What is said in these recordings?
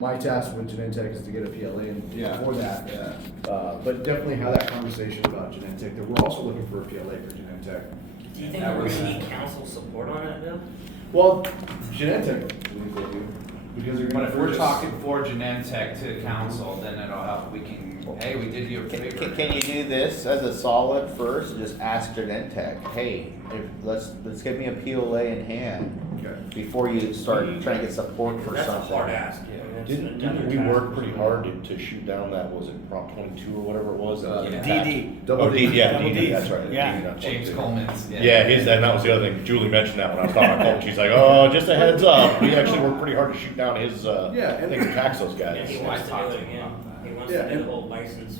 My task with Genentech is to get a PLA and for that. But definitely have that conversation about Genentech, that we're also looking for a PLA for Genentech. Do you think we're gonna need council support on that though? Well, Genentech, I believe they do, because they're gonna. But if we're talking for Genentech to council, then it'll help, we can, hey, we did you a favor. Can you do this as a solid first, and just ask Genentech, hey, let's get me a PLA in hand Okay. before you start trying to get support for That's a something. hard ask. Didn't we work pretty hard to shoot down that, was it Prop 22 or whatever it was? that was attacked? DD. Oh, D, yeah, Double DD, Ds. that's right. Yeah. DD, not James 22. Coleman's, Yeah, and that was the other thing, Julie mentioned that when I was talking to Colt, she's like, oh, just a heads up, we actually worked pretty hard to shoot down his, Yeah, and- thing to tax those Yeah, guys. he wants to do it again. He wants Yeah, to do and- the whole license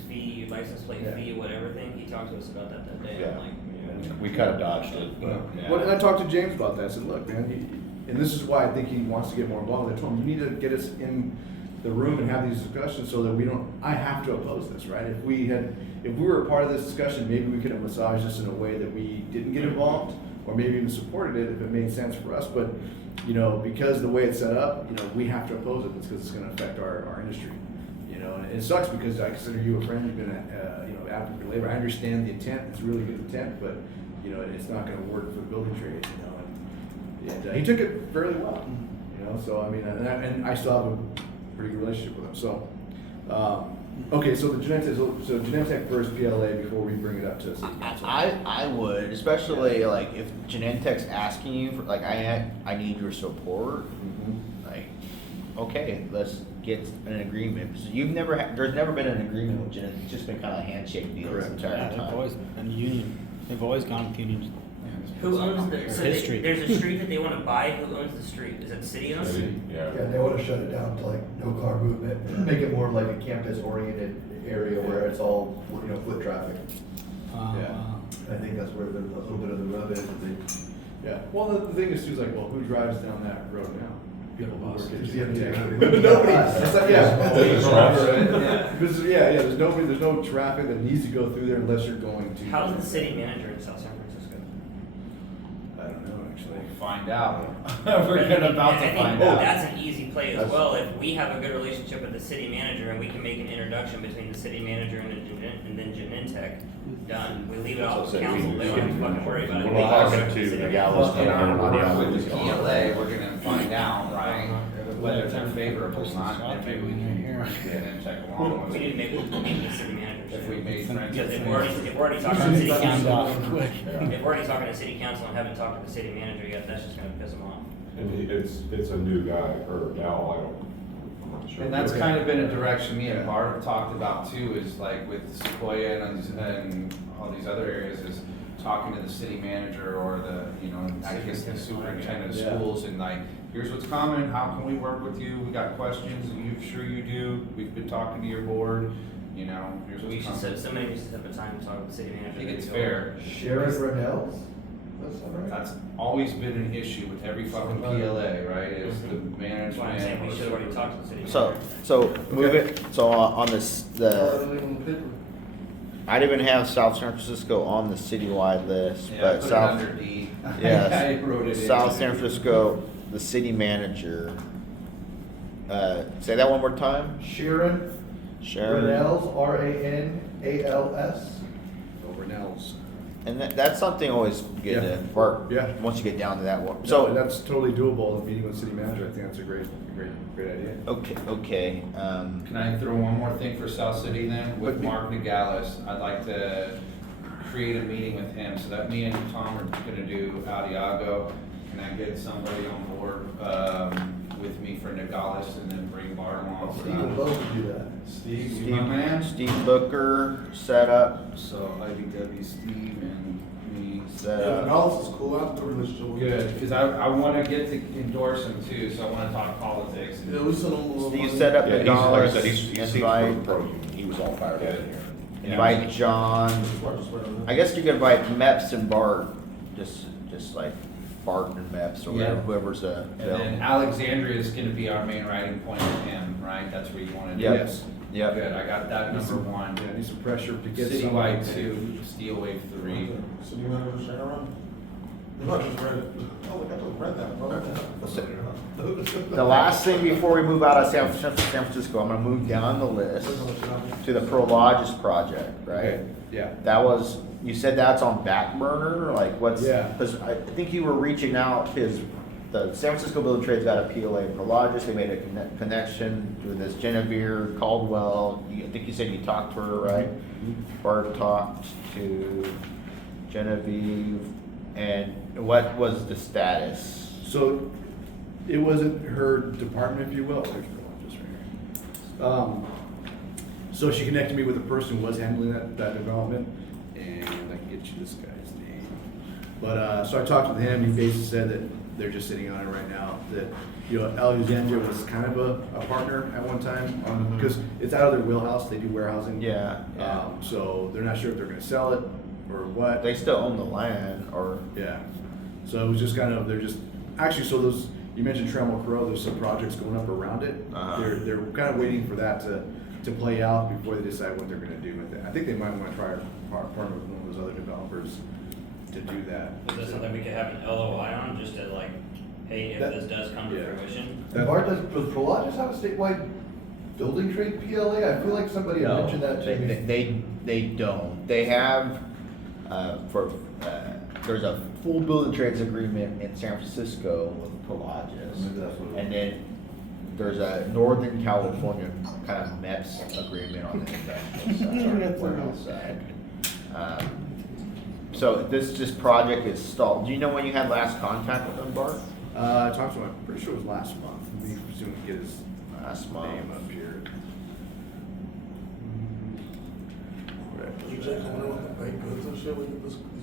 plate Yeah. fee, whatever thing. He talked to us about that day. Yeah. I'm like, We kinda dodged it, but. Well, and I talked to James about that, I said, look, man, and this is why I think he wants to get more involved, I told him, you need to get us in the room and have these discussions so that we don't, I have to oppose this, right? If we were a part of this discussion, maybe we could have massaged this in a way that we didn't get involved, or maybe even supported it if it made sense for us, but, you know, because the way it's set up, you know, we have to oppose it, because it's gonna affect our industry. You know, and it sucks because I consider you a friend, you've been you know, advocate for labor, I understand the intent, it's really good intent, but, you know, it's not gonna work for the building trades, you know, and he took it fairly well, you know, so, I mean, and I still have a pretty good relationship with him, so, okay, so the Genentech first PLA before we bring it up to city council. I would, especially like if Genentech's asking you for, like, I need your support, like, okay, let's get an agreement. So there's never been an agreement with Genentech, it's just been kind of a handshake deal this Correct. Yeah, entire they've time. always been union. They've always gone with unions. who owns the, so History. there's a street that they wanna buy, who owns the street? Is it city owned? Yeah, they wanna shut it down to like no car movement, make it more like a campus oriented area where it's all, you know, foot traffic. I think that's where a little bit of the rub is, that they, Yeah, well, the thing is too, is like, well, who drives down that road now? People who work at Yeah. Genentech. Nobody, it's like, yeah. Yeah. Because, yeah, there's no traffic that needs to go through there unless you're going to. How's the city manager in South San Francisco? I don't know, actually. Find out. We're about I to think find out. that's an easy play as That's- well, if we have a good relationship with the city manager and we can make an introduction between the city manager and then Genentech, done. We leave it off to So council, they don't have to fucking worry about it. We're They talking can- to city the manager. gallows. Well, in our work with the PLA, we're gonna find out, right, whether they're favorable or not, and maybe we can Genentech along We with need to it. make the city manager. If we made friends Because with if we're already talking to city Sound council, off quick. if we're already talking to city council and haven't talked to the city manager yet, that's just gonna piss them off. And it's a new guy or gal, I'm not sure. And that's kind of been a direction me and Bart have talked about too, is like with Sequoia and all these other areas, is talking to the city manager or the, you know, I guess the superintendent of Yeah. schools, and like, here's what's coming, how can we work with you, we got questions, and you sure you do, we've been talking to your board, you know, here's We what's should set, coming. somebody needs to set up a time to talk with the city manager. I think it's fair. Sharon Brunels, that's all right? That's always been an issue with every fucking PLA, right, is the That's why I'm saying we should have already management. talked to the city So, manager. move it, so on this, I'd even have South San Francisco on the citywide list, Yeah, but put it South, under D. yes, I wrote it in. South San Francisco, the city manager. Say that one more time, Sharon Sharon. Brunels, Ranals. Over Nels. And that's something always good Yeah. to work, Yeah. once you get down to that one. So So, that's totally doable, meeting with the city manager, I think that's a great idea. okay, Can I throw one more thing for South City then? With But- Mark Nagalis, I'd like to create a meeting with him, so that me and Tom are gonna do Adiago. Can I get somebody on board, with me for Nagalis and then bring Bart along for Steve would that? love to do that. Steve, you my man? Steve Booker, set up, So IBW Steve and me. set up. Brunels is cool, I have a relationship with him. Good, cause I wanna get to endorse him too, so I wanna talk politics. Yeah, we sent him a little Steve money. set up Yeah, the he's, like I dollars, said, he's for invite, the pro union, he was all fired up in here. Yeah. invite John. I guess you could invite Meps and Bart, just like Bart and Meps or whatever, Yeah. whoever's And then available. Alexandria is gonna be our main writing point with him, right? That's where you wanna do Yep. it. Yes. Yep. Good, I got that number one. Yeah, need some pressure to get Citywide some- two, Steel Wave three. City manager Sharon? The last thing before we move out of San Francisco, I'm gonna move down the list to the Prologis project, right? Okay, yeah. That was, you said that's on back burner, like what's? Yeah. Because I think you were reaching out, because the San Francisco Building Trade's got a PLA Prologis, they made a connection with this Genevieve Caldwell. I think you said you talked to her, right? Bart talked to Genevieve, and what was the status? So it wasn't her department, if you will. So she connected me with a person who was handling that development, and I can get you this guy's name. But, so I talked with him, he basically said that they're just sitting on it right now, that, you know, Alexandria was kind of a partner at one time, because it's out of their wheelhouse, they do warehousing. Yeah, yeah. So they're not sure if they're gonna sell it or what. They still own the land, or? Yeah, so it was just kind of, they're just, actually, so those, you mentioned Trammell Crow, there's some projects going up around it. Uh-huh. They're kind of waiting for that to play out before they decide what they're gonna do with it. I think they might wanna try to partner with one of those other developers to do that. Is that something we could have an LOI on, just to like, hey, if That- this does come to yeah. fruition? Bart, does Prologis have a statewide building trade PLA? I feel like somebody had No, mentioned that to me. they don't. They have, there's a full building trades agreement in San Francisco with Prologis. Maybe that's what it And then there's a Northern California kind of MEPS agreement on the industrial side, warehouse side. So this project is stalled. Do you know when you had last contact with them, Bart? I talked to him, I'm pretty sure it was last month. We soon get his Last month. name up here.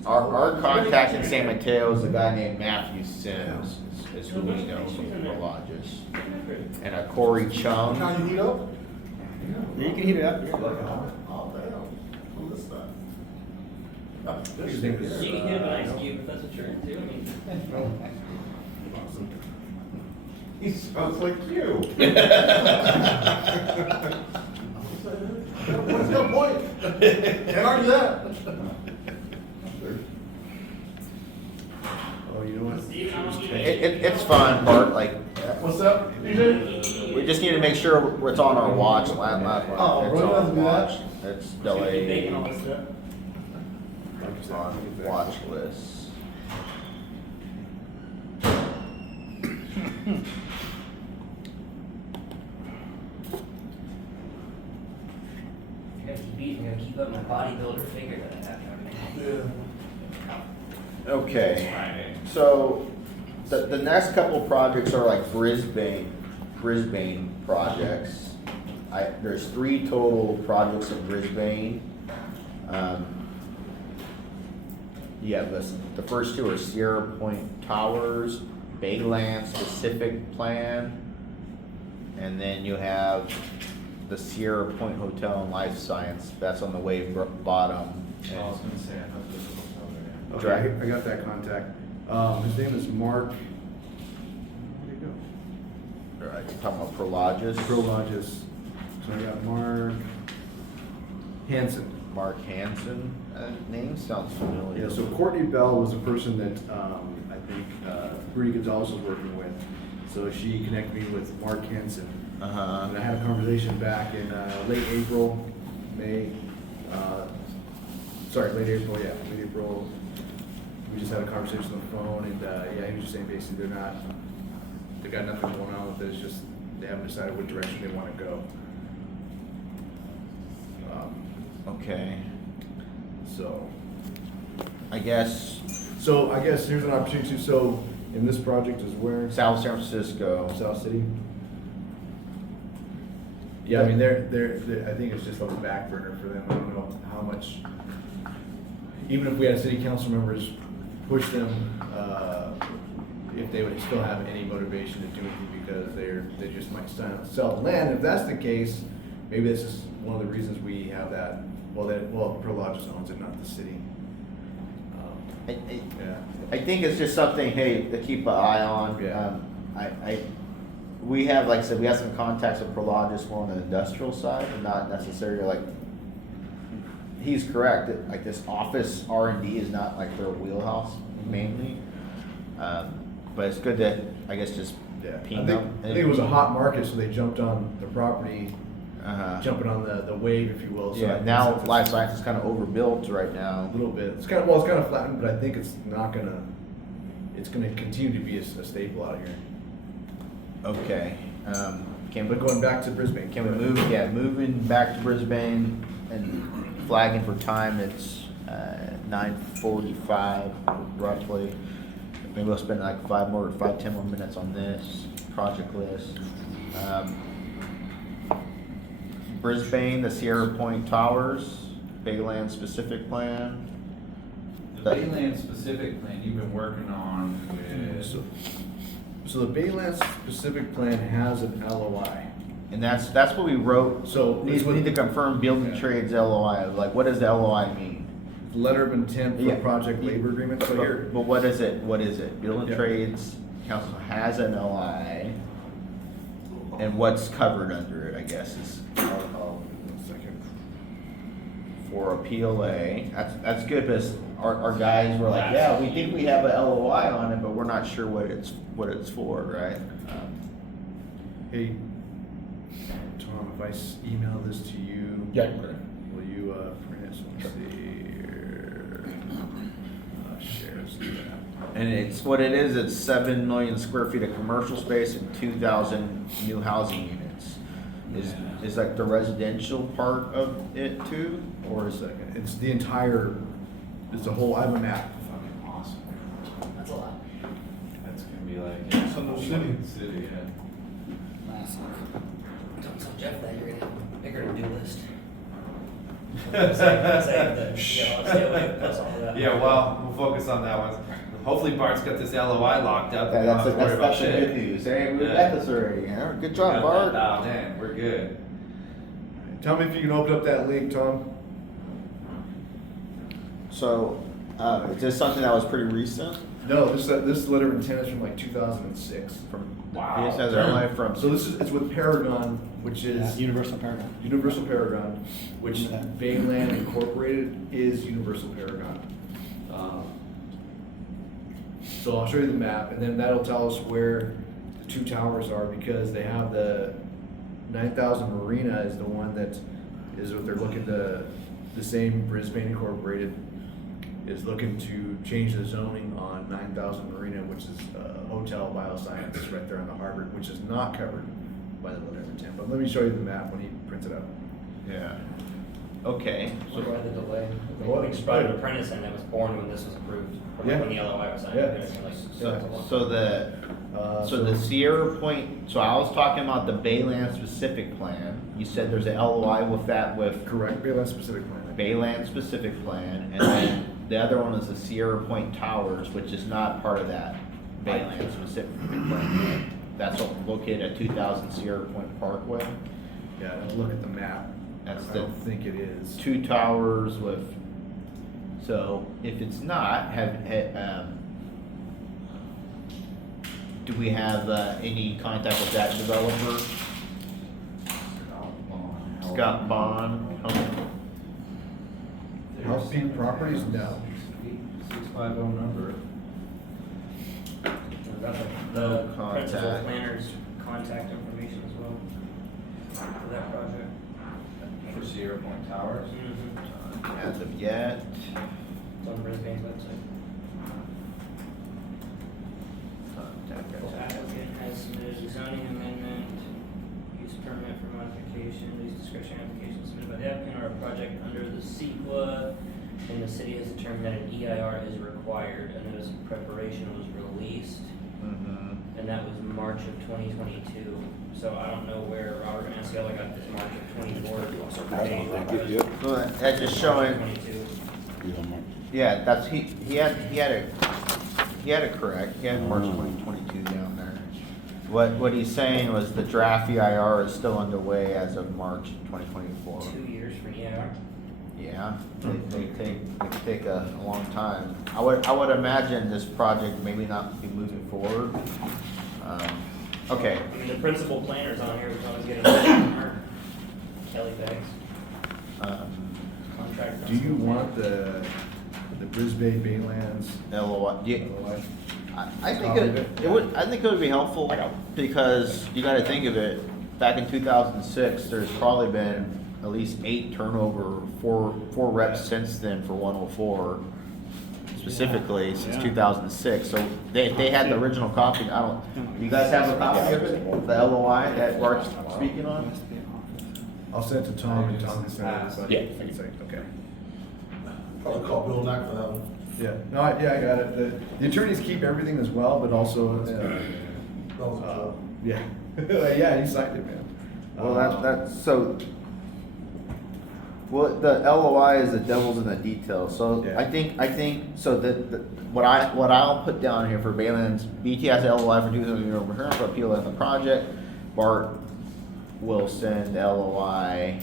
Our contact in San Mateo is a guy named Matthew Sims, is who we know from Prologis. And a Corey Chung. You can heat it up. His name is, You can hit an ice cube if that's what you're into, I mean. He smells like you. What's the point? Can't argue that. oh, you know what? Steve, how long you been? It's fun, Bart, like, What's up, DJ? we just need to make sure it's on our watch, last one. Oh, It's really on doesn't do that? watch. It's Bacon all delayed this stuff. on watch list. I gotta keep eating, I gotta keep up my bodybuilder figure that I have going. Okay, so the next couple projects are like Brisbane projects. There's 3 total projects in Brisbane. Yeah, the first 2 are Sierra Point Towers, Bayland Specific Plan, and then you have the Sierra Point Hotel and Life Science, that's on the wave bottom. Okay, I got that contact. His name is Mark. Where'd he go? Right, you're talking about Prologis? Prologis. So I got Mark Hanson. Mark Hanson, name sounds familiar. Yeah, so Courtney Bell was the person that, I think, Rudy Gonzalez was working with. So she connected me with Mark Hanson. Uh-huh. And I had a conversation back in, late April, May, late April. We just had a conversation on the phone, and, yeah, he was just saying basically they've got nothing going on with it, it's just, they haven't decided what direction they wanna go. Okay, So, I guess here's an opportunity, so, in this project is where? South San Francisco. South City? Yeah, I mean, they're, I think it's just on the back burner for them, I don't know how much, even if we had city council members push them, if they would still have any motivation to do anything, because they just might sell the land. If that's the case, maybe this is one of the reasons we have that, Prologis owns it, not the city. Yeah. I think it's just something, hey, to keep an eye on. Yeah. We have, like I said, we have some contacts with Prologis more on the industrial side, and not necessarily like, he's correct, that like this office R&D is not like their wheelhouse mainly. But it's good to, I guess, just Yeah, I ping think, them. I think it was a hot market, so they jumped on the property, Uh-huh. jumping on the wave, if you will. So I Yeah, think now it's life science is kind of overbuilt right a now. little bit. It's kind of, well, it's kind of flattened, but I think it's not gonna. It's gonna continue to be a staple out here. Okay, can we, But going back to Brisbane, can we move, moving back to Brisbane and flagging for time, it's 9:45 roughly. Maybe we'll spend like 10 more minutes on this project list. Brisbane, the Sierra Point Towers, Bayland specific plan. The Bayland specific plan you've been working on with. So the Baylands specific plan has an LOI. And that's what we wrote, So need it's with- to confirm building Yeah. trades LOI, like what does the LOI mean? Letter of intent for Yeah. project labor agreement. So here, But what is it, Building Yeah. trades council has an LOI, and what's covered under it, I guess, is, one second. for a PLA, that's good, because our guys were like, yeah, we think we have a LOI on it, but we're not sure what it's for, right? Hey, Tom, if I email this to you, Yeah. will you print it? So let's see here. Shares that. And it's, what it is, it's 7 million square feet of commercial space and 2,000 new housing units. Is like the residential part of it too, or A second. It's the entire. It's a whole. I have a map. Fucking awesome. That's a lot. That's gonna be like, yeah, some city, yeah. Don't tell Jeff that, you're gonna have a bigger to-do list. Stay away, plus all of that. Yeah, well, we'll focus on that one. Hopefully Bart's got this LOI locked up. and we don't that's have to worry about the shit. good news. Hey, we Yeah. got this already. Yeah, good We job, got Bart. that dialed in. We're good. Tell me if you can open up that link, Tom. So, is this something that was pretty recent? No, this letter of intent is from like 2006. From Wow. This has our life from. So it's with Paragon, which Yeah, is Universal Paragon. Universal Paragon, which Remember that. Bayland Incorporated is Universal Paragon. So I'll show you the map, and then that'll tell us where the two towers are, because they have the 9,000 Marina is the one that is what they're looking to, the same Brisbane Incorporated is looking to change the zoning on 9,000 Marina, which is hotel bioscience right there on the harbor, which is not covered by the letter of intent. But let me show you the map when he prints it out. Yeah. Okay. So why the delay? What? We just brought an apprentice in that was born when this was approved, or Yeah. when the LOI was signed. Yeah. and everything, like, So the Sierra Point, so I was talking about the Bayland specific plan. You said there's an LOI with that, with Correct, Bayland specific plan. Bayland specific plan, and then the other one is the Sierra Point Towers, which is not part of that Bayland specific plan. That's located at 2000 Sierra Point Parkway. Yeah, I'll look at the map. That's I the don't think it is. 2 towers with, so if it's not, do we have any contact with that developer? Scott Bond? House Peak Properties? No. 650 number. The principal Contact. planner's contact information as well for that project. For Sierra Point Towers. As of yet. It's on Brisbane's website. Contact The us. applicant has submitted a zoning amendment, use permit for modification, these discretionary applications submitted by the applicant or a project under the CEQA, and the city has determined that an EIR is required, and notice of preparation was released, Mhm. and that was March of 2022. So I don't know where Robert Mansfield got this March of 24. So that's just showing, 22. yeah, that's, he had it correct, he had March 2022 down there. What he's saying was the draft EIR is still underway as of March 2024. 2 years for EIR. Yeah, they take a long time. I would imagine this project maybe not be moving forward. Okay, I mean, the principal planner's on here, we can always get a from her. Kelly Beggs, contract. Do you want the Brisbane Baylands LOI, yeah, LOI? I think it would, I think it would be helpful, because you gotta think of it, back in 2006, there's probably been at least 8 turnover, four reps since then for 104, specifically since 2006, so they had the original copy, I don't, you guys have a copy of it, the LOI that Bart's speaking on? I'll send it to Tom and Tom can send it to everybody. Yeah. It's like, okay. Probably call Bill Knack for that one. Yeah, no, I got it. The attorneys keep everything as well, but also, That was a joke. yeah. Yeah, he signed it, man. Well, that's, so, well, the LOI is the devil's in the details, so Yeah. I think, so what I'll put down here for Baylands, BT has the LOI for 2,000 euro return for appeal on the project, Bart will send LOI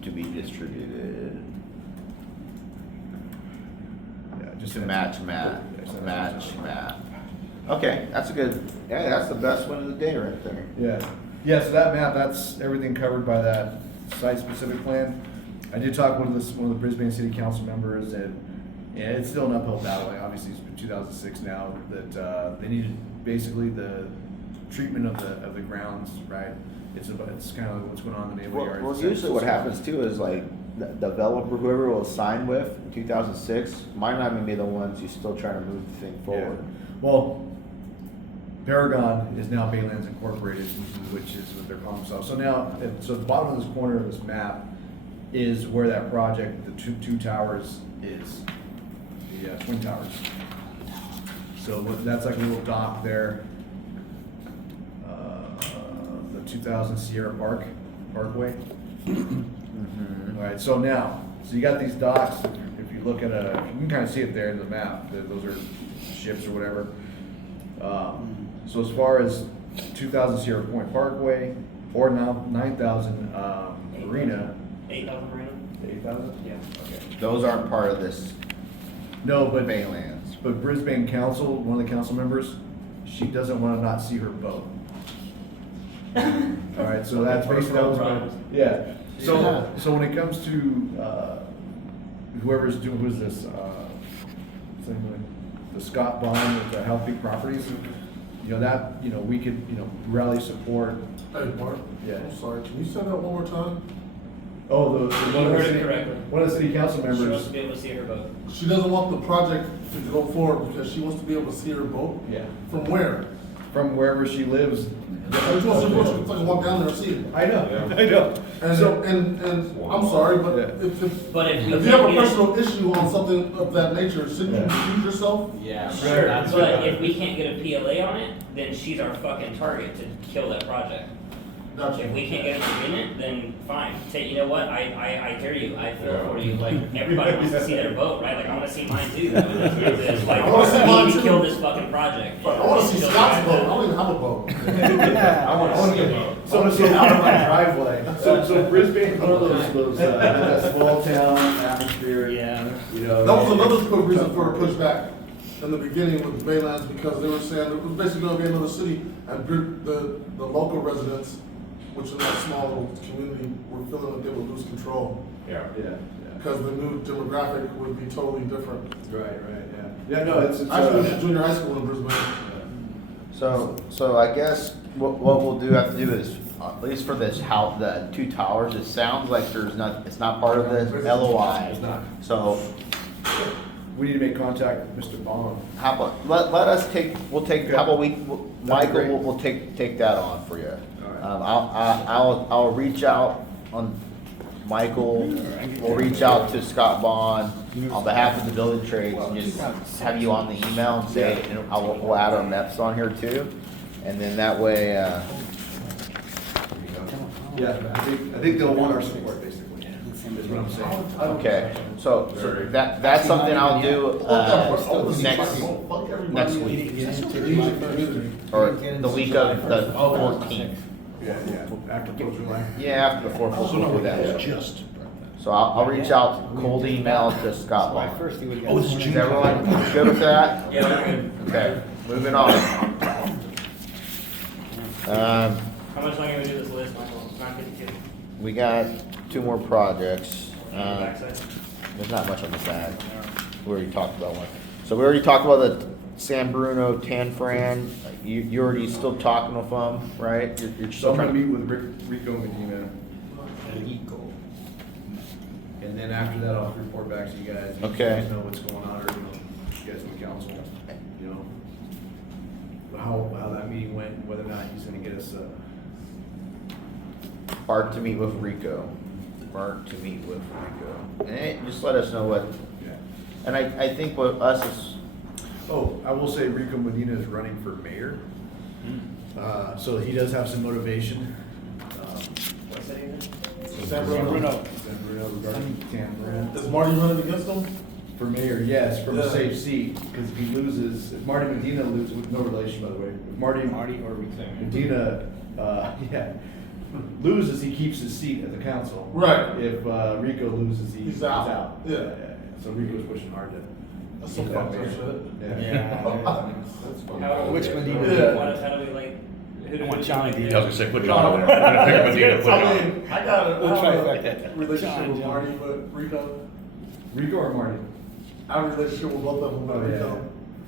to be distributed Yeah, just to send it match map. Okay, that's a good, yeah, that's the best one of the day right there. Yeah, yeah, so that map, that's everything covered by that site-specific plan. I did talk with one of the Brisbane City Council members, and yeah, it's still an uphill battle, like, obviously it's been 2006 now, that, they needed basically the treatment of the grounds, right? It's kind of what's going on in the neighborhood yards. Well, usually what happens too is like, the developer, whoever will sign with in 2006, might not even be the ones who's still trying to move the thing Yeah. forward. Well, Paragon is now Baylands Incorporated, which is what they're calling themselves. So now, so the bottom of this corner of this map is where that project, the two towers is, the Twin Towers. So that's like a little dock there. The 2000 Sierra Parkway. All right, so now, so you got these docks, if you look at you can kind of see it there in the map, those are ships or whatever. So as far as 2000 Sierra Point Parkway, or now 9000 Marina. 8,000 Marina? 8,000? Yeah. Okay. Those aren't part of this No, but Baylands. But Brisbane Council, one of the council members, she doesn't want to not see her boat. All right, so that's basically, that was my, yeah. So when it comes to, whoever's doing, who's this, the Scott Bond with the Health Peak Properties, you know, that, you know, we could, you know, rally support. Hey, Mark. Yeah. I'm sorry, can you say that one more time? Oh, You heard it correctly. one of the city council She wants members. to be able to see her boat. She doesn't want the project to go forward because she wants to be able to see her boat? Yeah. From where? From wherever she lives. Which wants to fucking walk down there and see it? I know, Yeah. I know. And, So, and I'm sorry, but Yeah. if But if we you have a can't get it- personal issue on something of that nature, shouldn't you Yeah. recuse yourself? Yeah. Sure, that's but what- if we can't get a PLA on it, then she's our fucking target to kill that project. Gotcha. If we can't get an agreement, then fine. You know what? I hear you. I feel for you. Like, everybody wants to see their boat, right? Like, I wanna see mine too. It's like, I wanna see we mine need to too. kill this fucking project. But I wanna see Kill Scott's the boat, I project. don't even have a boat. I want to see a boat. So out of my driveway. So Brisbane's one of those, that small town atmosphere. Yeah. You know. That was another quick reason for a pushback in the beginning with Baylands, because they were saying it was basically gonna be another city, and the local residents, which in that small little community, were feeling that they would lose control, Yeah. Yeah, because the new demographic would be totally different. yeah. Right, yeah. Yeah, no, it's. I actually went to junior high school in Brisbane. So I guess what we'll have to do is, at least for this house, the 2 towers, it sounds like it's not part of the LOI. It's not. So We need to make contact with Mr. Bond. how about, let us how about Michael, great. we'll take that on for you. All right. I'll reach out on Michael, we'll reach out to Scott Bond on behalf of the building trades, and just have you on the email and say, and we'll add our MEPs on here too. And then that way, Yeah, I think they'll want our support, basically, is what I'm saying. okay, so that's something I'll do, next week, or the week of the 14th. Yeah, after July. Yeah, after the 4th, we'll do that. So I'll reach out, cold email to Scott Bond. Is everyone good with that? Yeah, we're good. Okay, moving on. How much longer do we do this list, Michael? It's not 52. We got 2 more projects. Backside. There's not much on the back. We already talked about one. So we already talked about the San Bruno, Tan Fran, you already still talking with them, right? You're So still I'm gonna trying meet with Rico Medina. And then after that, I'll report back to you guys. You Okay. guys know what's going on, or, you guys in council, you know, how that meeting went, whether or not he's gonna get us, Bart to meet with Rico. Bart to meet with Rico. And just let us know what, yeah. and I think what us is, Oh, I will say Rico Medina is running for mayor. So he does have some motivation. What's that even? San Bruno. San Bruno regarding Tan Fran. Is Marty running against them? For mayor, yes, from a Yeah. safe seat, because if he loses, if Marty Medina loses, with no relation, by the way, if Marty or Medina, yeah, loses, he keeps his seat at the council. Right. If Rico loses, he's out. out. Yeah. So Rico's pushing hard to. That's some keep fucked that up mayor. shit. Yeah. That's fucked How, up. which Medina? How do we like? Who do I want we Johnny like? D. I was gonna say, put John in there. I'm gonna pick up Medina, put John. I mean, I got We'll try a that. relationship John, with John. Marty, but Rico, Rico or Marty? I have a relationship with both of them, but Oh, yeah. Rico.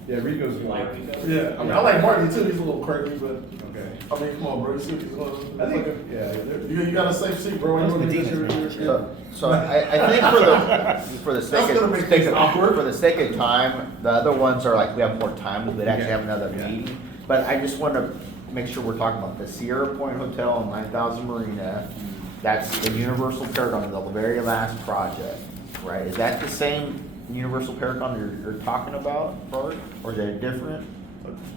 Yeah, Rico's You more. like Rico? Yeah, I mean, I like Marty too, he's a little crazy, but, Okay. I mean, come on, bro, you see what he's going. I think, yeah, they're. You got a safe seat, bro. That's You wanna Medina's get your- manager. so I think for the sake That's gonna of, make things awkward. for the sake of time, the other ones are like, we have more time, we'd actually have another Yeah. meeting. But I just wanna make sure we're talking about the Sierra Point Hotel and 9,000 Marina. That's the Universal Paragon, the very last project, right? Is that the same Universal Paragon you're talking about, Bart? Or is it different?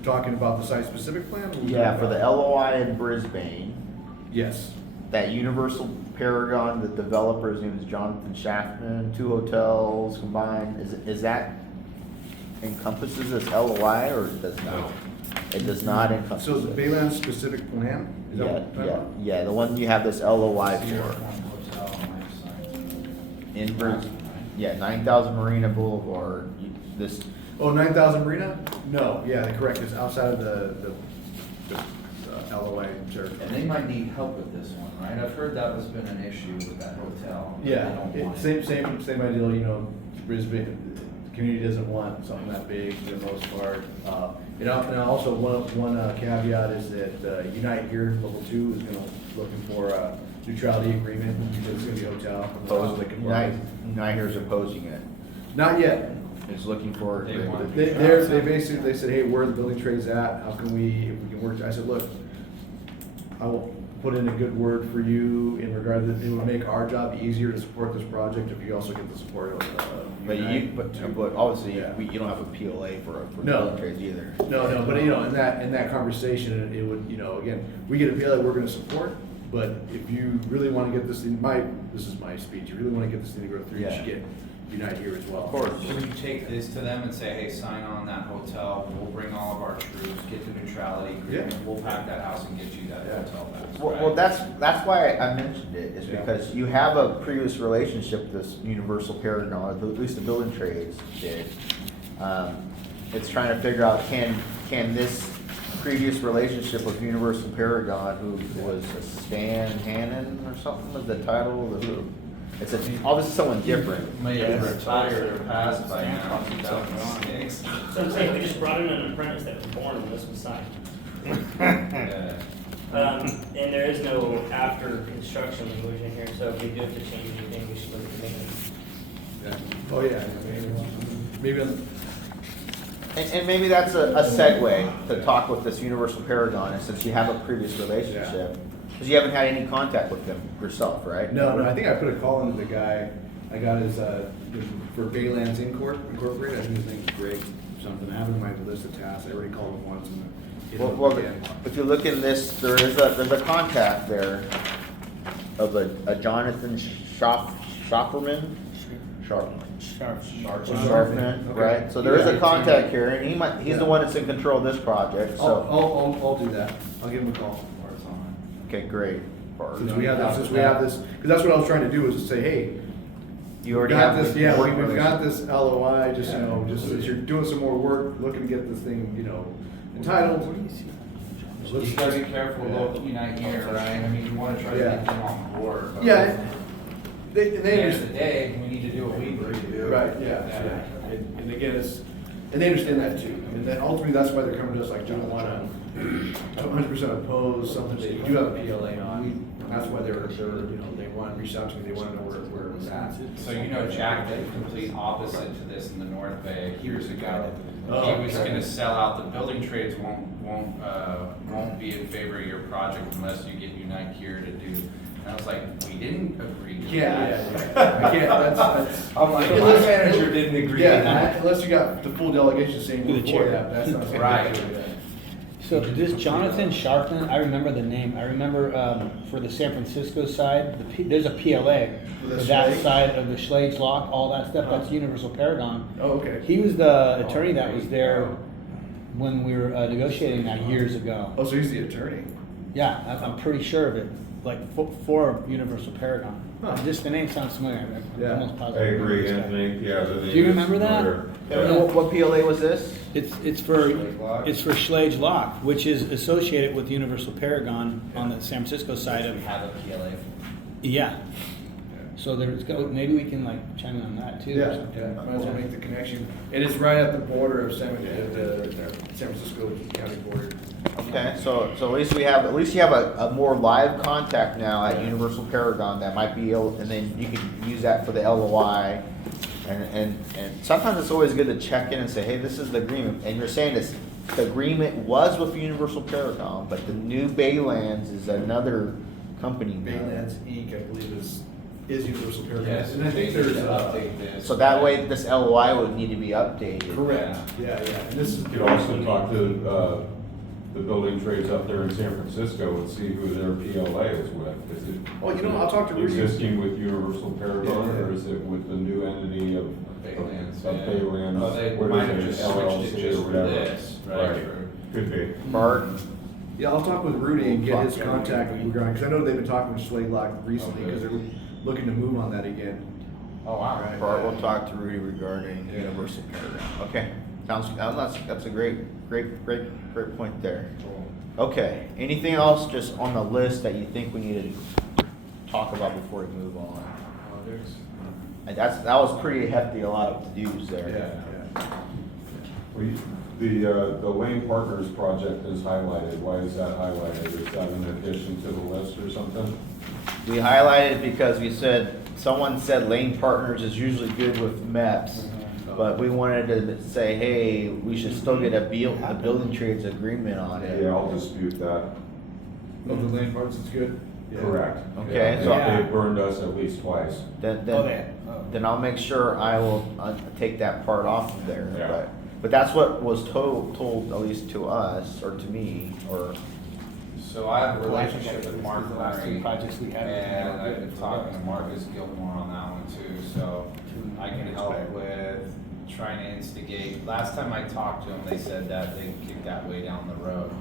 Talking about the site-specific plan? Yeah, for the LOI in Brisbane, Yes. that Universal Paragon, the developer's name is Jonathan Shaftman, 2 hotels combined, is that encompasses this LOI or does not? It does not encompass So the it. Bayland specific plan? Is that Yeah, what you're talking about? yeah, the one you have this LOI for, in Brisbane, yeah, 9,000 Marina Boulevard, this, Oh, 9,000 Marina? No, yeah, correct, it's outside of the LOA territory. And they might need help with this one, right? I've heard that has been an issue with that hotel. They Yeah, don't want it. same ideal, you know, Brisbane, the community doesn't want something that big for the most part. And also one caveat is that Unite here, level 2, is looking for a neutrality agreement, because it's gonna be a hotel. opposed, United here's opposing it. Not yet. It's looking for. They want- They basically, they said, hey, where are the building trades at? How can we, if we can work? I said, look, I will put in a good word for you in regard that it would make our job easier to support this project if you also get the support of, But you, Unite. but obviously, Yeah. you don't have a PLA for No. building trades either. No, but you know, in that conversation, it would, you know, again, we get a PLA we're gonna support, but if you really wanna get this thing, this is my speech, you really wanna get this thing to go through, you Yeah. should get Unite here as well. Of course. Can you take this to them and say, hey, sign on that hotel, we'll bring all of our troops, get the neutrality agreement, Yeah. we'll pack that house and get you that Yeah. hotel back. Well, that's why I mentioned it, is Yeah. because you have a previous relationship with this Universal Paragon, or at least the building trades did. It's trying to figure out, can this previous relationship with Universal Paragon, who was Stan Hannon or something, was the title, it's obviously someone different. May have Yes. retired or passed by now, 2006. So I'm saying we just brought in an apprentice that was born when this was signed. Yeah. And there is no after construction language in here, so if we do have to change anything, we should look at making. Yeah. Oh, yeah, maybe on And maybe that's a segue to talk with this Universal Paragon, and since you have a previous relationship, because you haven't had any contact with them yourself, right? No, I think I put a call into the guy, I got his, for Baylands Incorporated, I think his name's Greg something, I have him on my list of tasks, I already called him once and. hit him Well, up again. if you look in this, there's a contact there of a Jonathan Schofferman? Sharpman, Okay. right? So there is a Yeah. contact here, and he's the one that's in control of this project, so, I'll do that, I'll give him a call. okay, great. Since we have this, because that's what I was trying to do, is to say, hey, You already got have this, this. yeah, working we've got relationship. this LOI, just, you know, just as you're doing some more work, looking to get this thing, you know, entitled. You gotta be careful about Unite here, right? I mean, you wanna try to Yeah. get them on board. but Yeah, At they the end of the day, we need to do what we need to do. right, yeah. Yeah. And again, it's, And they understand that too. I mean, that ultimately, that's why they're coming to us, like, we don't wanna 100% oppose something that you do have a PLA on. That's why they're, you know, they wanna reach out to me, they wanna know where it's at. So you know Jack did complete opposite to this in the North Bay years ago. Oh, He was okay. gonna sell out, the building trades won't be in favor of your project unless you get Unite here to do. And I was like, we didn't agree to that. I can't, that's. I'm like, my Unless- manager didn't agree to Yeah, that. unless you got the full delegation saying To the move forward, chair. that's not something. Right. So this Jonathan Sharpton, I remember the name. I remember for the San Francisco side, there's a PLA For the for that Schlage? side of the Schlage Lock, all that stuff. That's Universal Paragon. Oh, okay. He was the attorney that was there when we were negotiating that years ago. Oh, so he's the attorney? Yeah, I'm pretty sure of it. Like for Universal Paragon. Huh. Just the name sounds familiar. I'm Yeah. almost I positive. agree, Anthony, yeah. the Do you name is remember that? familiar. And what PLA was this? It's for Schlage Lock, which is associated with Universal Paragon on the San Francisco side of. We have a PLA. Yeah. So there's maybe we can like chime in on that too. or Yeah, something. yeah, might as well make the connection. And it's right at the border of San Francisco County border. Okay, so at least you have a more live contact now at Universal Paragon that might be able, and then you can use that for the LOI. And sometimes it's always good to check in and say, hey, this is the agreement. And you're saying this, the agreement was with Universal Paragon, but the new Baylands is another company now. Baylands Inc., I believe is Universal Paragon. Yes, And I think they need there's, to update this. So that way, this LOI would need to be updated. correct, yeah, and this is. You could also talk to, the building trades up there in San Francisco and see who their PLA is with. Is it? Well, you know, I'll talk to Rudy. Existing with Universal Paragon, Yeah. or is it with the new entity of Baylands, Of yeah. Baylands? Oh, they What might is have it, just switched it LLC just or for whatever? this, right? Could be. Bart, Yeah, I'll talk with Rudy and get his contact regarding, because I know they've been talking with Slade Lock recently, because they're looking to move on that again. Oh, wow. Right. Bart will talk to Rudy regarding Yeah. Universal Paragon. Okay, that's a great point there. Okay, anything else just on the list that you think we need to talk about before we move on? And that was pretty hefty, a lot of to-dos there. The Lane Partners project is highlighted. Why is that highlighted? Is that in addition to the list or something? We highlighted it because we said, someone said Lane Partners is usually good with MEPs, but we wanted to say, hey, we should still get a building trades agreement on it. Yeah, I'll dispute that. Oh, the lane parts is good? Yeah. Correct. Okay, Yeah, so- They burned us at least twice. Then I'll make sure I will take that part off of there. Yeah. But that's what was told, at least to us, or to me, or, So I have a relationship with Mark The last two Murray, projects we had. and I've been talking to Marcus Gilmore on that one too, so I can help with trying to instigate. Last time I talked to them, they said that they kicked that way down the road.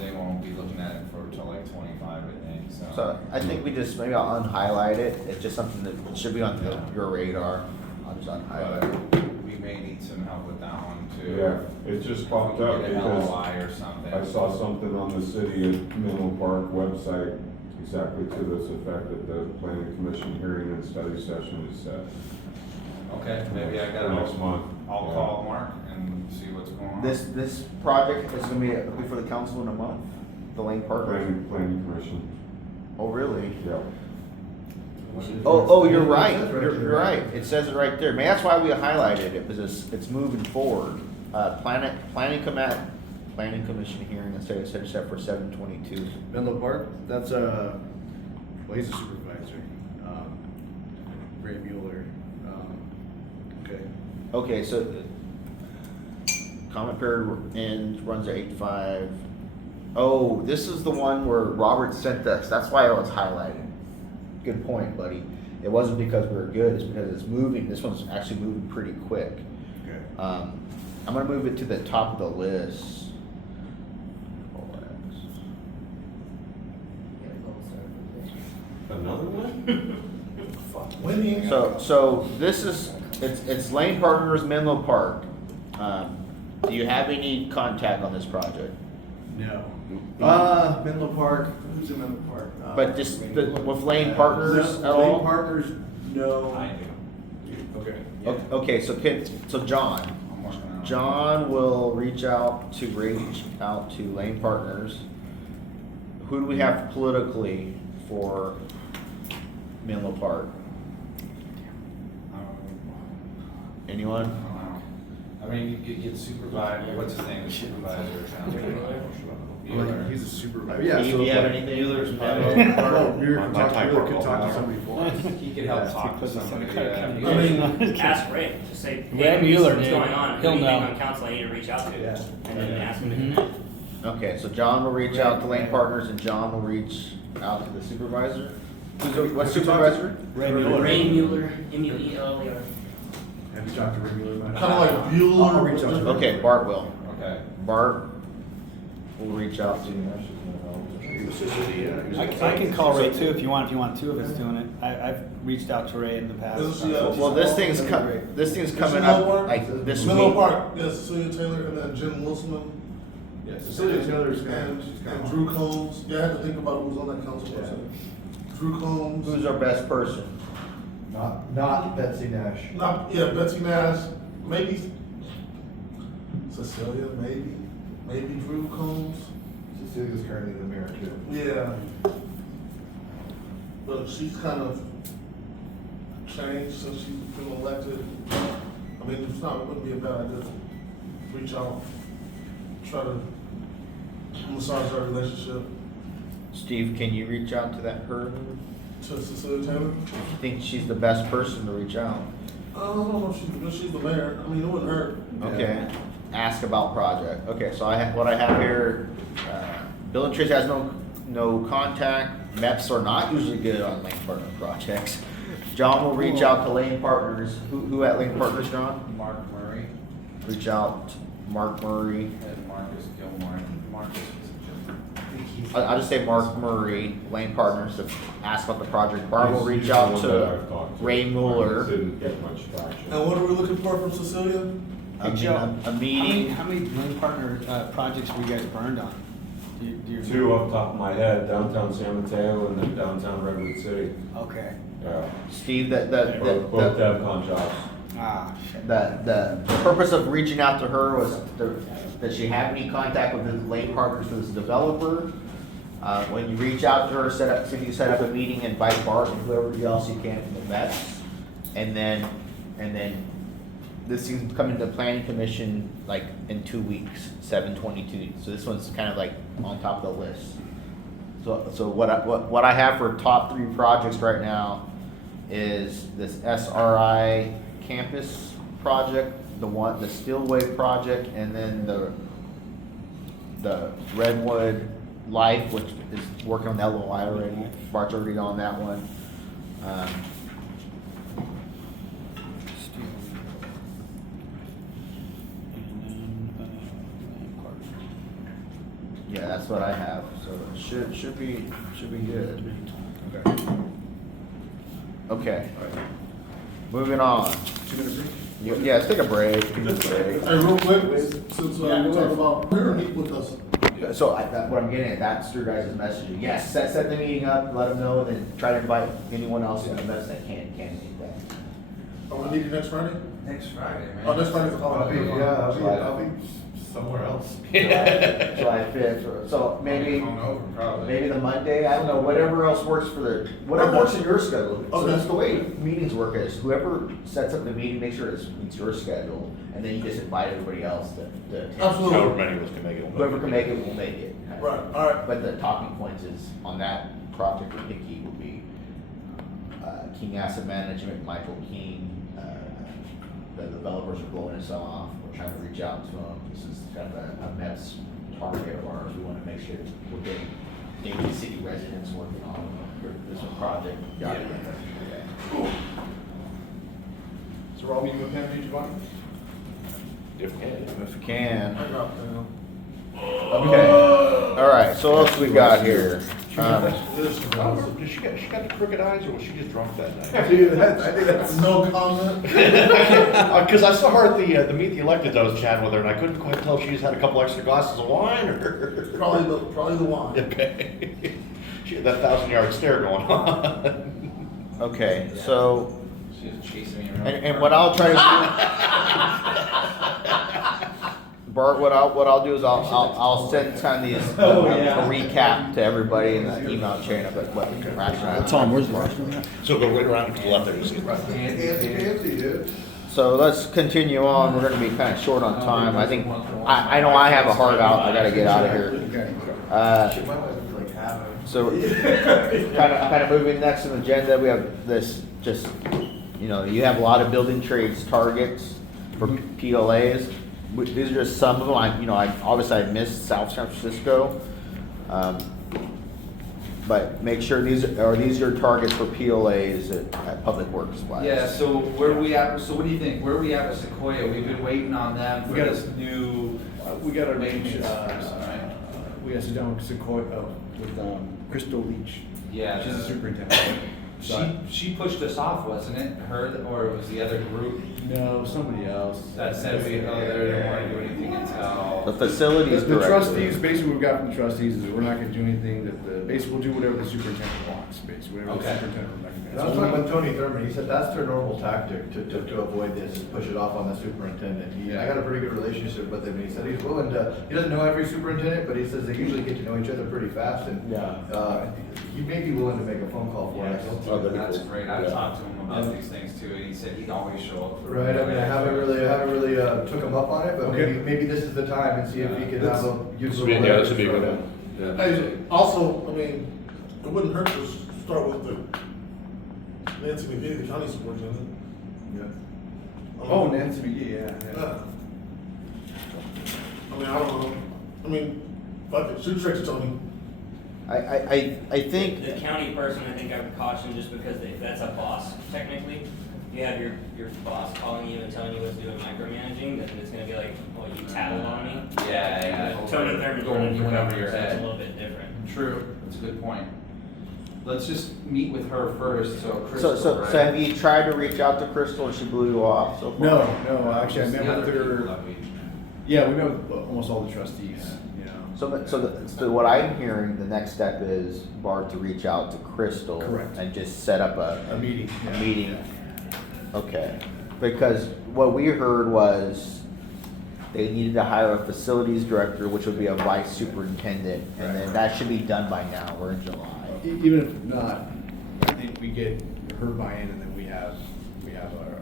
They won't be looking at it for till like 25, I think, so I think we just, maybe I'll unhighlight it, it's just something that should be on your radar. I'll just unhighlight it. But we may need some help with that one too. Yeah, it just popped up Get an because LOI or something. I saw something on the city of Menlo Park website exactly to this effect that the planning commission hearing and study session is set. Okay, maybe I For gotta, next month. I'll Yeah. call Mark and see what's going on. This project is gonna be before the council in a month, the Lane Partners. Planning commission, Oh, really? yeah. Oh, you're right, It says right you're there. right, it says it right there, man, that's why we highlighted it, because it's moving forward. Planning commission hearing, instead of set for 7/22. Menlo Park, that's well, he's a supervisor. Ray Mueller. Okay. Okay, so comment period ends, runs at 8/5. Oh, this is the one where Robert sent us, that's why it was highlighted. Good point, buddy. It wasn't because we were good, it's because it's moving, this one's actually moving pretty quick. Okay. I'm gonna move it to the top of the list. Another one? Winning. So this is, it's Lane Partners Menlo Park. Do you have any contact on this project? No. Menlo Park, who's in Menlo Park? But just with Lane Partners at all? Lane Partners, no. I do. Okay. Okay, so John, I'm working on John will reach out to Lane Partners. Who do we have politically for Menlo Park? Anyone? I mean, you could get supervisor, what's his name, the supervisor of town. Mueller. He's a supervisor. Yeah. Steve, so do you have like- anything? Mueller's Well, Mueller My could talk, type Mueller could work talk to will- somebody for us. He could help talk to somebody, yeah. I mean, Ask Ray, just say, Ray hey, Mueller, what's dude. going on, who do He'll you think know. on council I need to reach out to? Yeah. And then ask him to Mhm. connect. Okay, so John will reach out to Lane Partners and John will reach out to the supervisor. What supervisor? Ray Mueller. Ray Mueller, M-U-E-L-L-E-R. Have you talked to Rick Mueller about it? Kind of like Bueller. I'll reach out to him. Okay, Bart will. Okay. Bart will reach out to. He was just the, I can call Ray too if you want two of us doing it. I've reached out to Ray in the past. Well, this thing's coming up like this Menlo week. Park, yes, Cecilia Taylor, and then Jen Wilson. Yeah, Cecilia Taylor's And, kind of, she's kind and of. Drew Combs. Yeah, I had to think about who was on that council Yeah. person. Drew Combs. Who's our best person? Not Betsy Nash. Not, yeah, Betsy Nash, maybe Cecilia, maybe Drew Combs. Cecilia's currently the mayor too. Yeah. But she's kind of changed since she's been elected. I mean, it wouldn't be a bad idea to reach out, try to massage our relationship Steve, can you reach out to her? to Cecilia Taylor. You think she's the best person to reach out? I don't know if she's the mayor. I mean, it wouldn't hurt. Okay, ask about project. Okay, so what I have here, Bill and Trish has no contact. MEPs are not usually good on Lane Partner projects. John will reach out to Lane Partners. Who at Lane Partners, John? Mark Murray Reach out to Mark Murray. and Marcus Gilmore. Marcus is I'll just say Mark Murray, Lane Partners, to ask about the project. Barb will reach He's the out one that to I've talked to. Ray Mueller. Didn't get much traction. And what are we looking for from Cecilia? A How meeting. many Lane Partner projects were you guys burned on? Do you Two off the top of my head, downtown San Mateo and then downtown Redwood City. Okay. Yeah. Steve, Both have con shops. Ah, shit. the purpose of reaching out to her was that she have any contact with the Lane Partners for this developer. When you reach out to her, see if you can set up a meeting, invite Bart and whoever else you can from the Mets. And then this thing's coming to the planning commission like in 2 weeks, 7/22. So this one's kind of like on top of the list. So what I have for top 3 projects right now is this SRI campus project, the Stillway project, and then the Redwood Life, which is working on the LOI already. Bart's already on that one. Yeah, that's what I have. So it should be good. Okay. Okay. Moving on. 2 minute break? Yeah, let's take a break. Give us a break. Hey, real quick, since we talked about her, meet with us. So what I'm getting at, that's your guys' messaging. Yes, set the meeting up, let them know, and then try to invite anyone else in the mess that can make that. Are we meeting next Friday? Next Friday, man. Oh, next Friday's a holiday. I'll be somewhere else. July 5th, so maybe Hungover, probably. maybe the Monday, I don't know, whatever else works whatever works in your schedule. So Okay. that's the way meetings work is whoever sets up the meeting, make sure it meets your schedule, and then you just invite everybody else to attend. Absolutely. however many of us can make it. Whoever can make it will make it. Right, all right. But the talking points is on that project with Hickey will be King Asset Management, Michael King. The developers are blowing us off. We're trying to reach out to them. This is kind of a MEPS target of ours. We want to make sure we're getting David City residents working on this project. Yada, yada. Okay. So we're all meeting with Pam, Giovanni? If we can. If we can. I got them. Okay. All right. So what else we got here? Did she got the crooked eyes, or was she just drunk that night? Dude, I think that's. No comment. Because I saw her at the Meet the Elected, I was chatting with her, and I couldn't quite tell if she just had a couple extra glasses of wine, or. Probably the wine. Okay. She had that 1,000-yard stare going on. Okay. So, She was chasing me around. and what I'll try to do. Bart, what I'll do is I'll send kind of these, a recap to everybody in the email chain of like what rationale. Tom, where's Bart? So go right around to the left there, you see. Fancy, dude. So let's continue on, we're gonna be kinda short on time, I think, I know I have a heart out, I gotta get out of here. Okay. So, kind of moving next on the agenda, we have this, just, you know, you have a lot of building trades targets for PLAs. These are just some of them, obviously I missed South San Francisco. But make sure these are your targets for PLAs at Public Works wise. Yeah, so where are we at, so what do you think, where are we at with Sequoia? We've been waiting on them for We got this new. We got to arrange, maintenance person, right? we got to sit down with Sequoia, with Crystal Leach. Yeah, She's the the- superintendent. She pushed us off, wasn't it? Her, or it was the other group No, somebody else. that said we, they didn't want to do anything until. The facilities The director. trustees, basically what we got from the trustees is that we're not gonna do anything basically we'll do whatever the superintendent wants, basically, whatever the Okay. superintendent recommends. And I was talking about Tony Thurman, he said that's their normal tactic to avoid this, is push it off on the superintendent. I got a pretty good relationship with him, and he said he's willing to, he doesn't know every superintendent, but he says they usually get to know each other pretty fast, and, he may be willing to make a phone call for us. Oh, that'd be That's cool. great, I've Yeah. talked to him about these things too, and he said he'd always show up. for Right, I mean, I haven't really took him up on it, but Okay. maybe this is the time and see if he can have a, use a Yeah, little. this would be a good leverage one. for Yeah. Hey, also, I mean, it wouldn't hurt to start with the Nancy McGee, the county superintendent. Oh, Nancy McGee, yeah. Yeah. I mean, I don't know. I mean, fuck it, shoot tricks, Tony. I think, The county person, I think I would caution just because if that's a boss, technically, you have your boss calling you and telling you what to do and micromanaging, then it's gonna be like, well, you tattled on me. Yeah. But Tony Thurman's Going running your over government, your so it's a head. little bit different. True, that's a good point. Let's just meet with her first, so so, Crystal, so right? have you tried to reach out to Crystal and she blew you off so far? No, actually, I Who's met the with other people her, that we- yeah, we met with almost all the trustees, you know. So what I'm hearing, the next step is Bart to reach out to Crystal. Correct. And just set up A meeting. a meeting. Okay, because what we heard was they needed to hire a facilities director, which would be a vice superintendent, and then that should be done by now, we're in July. Even if not, I think we get her buy-in and then we have our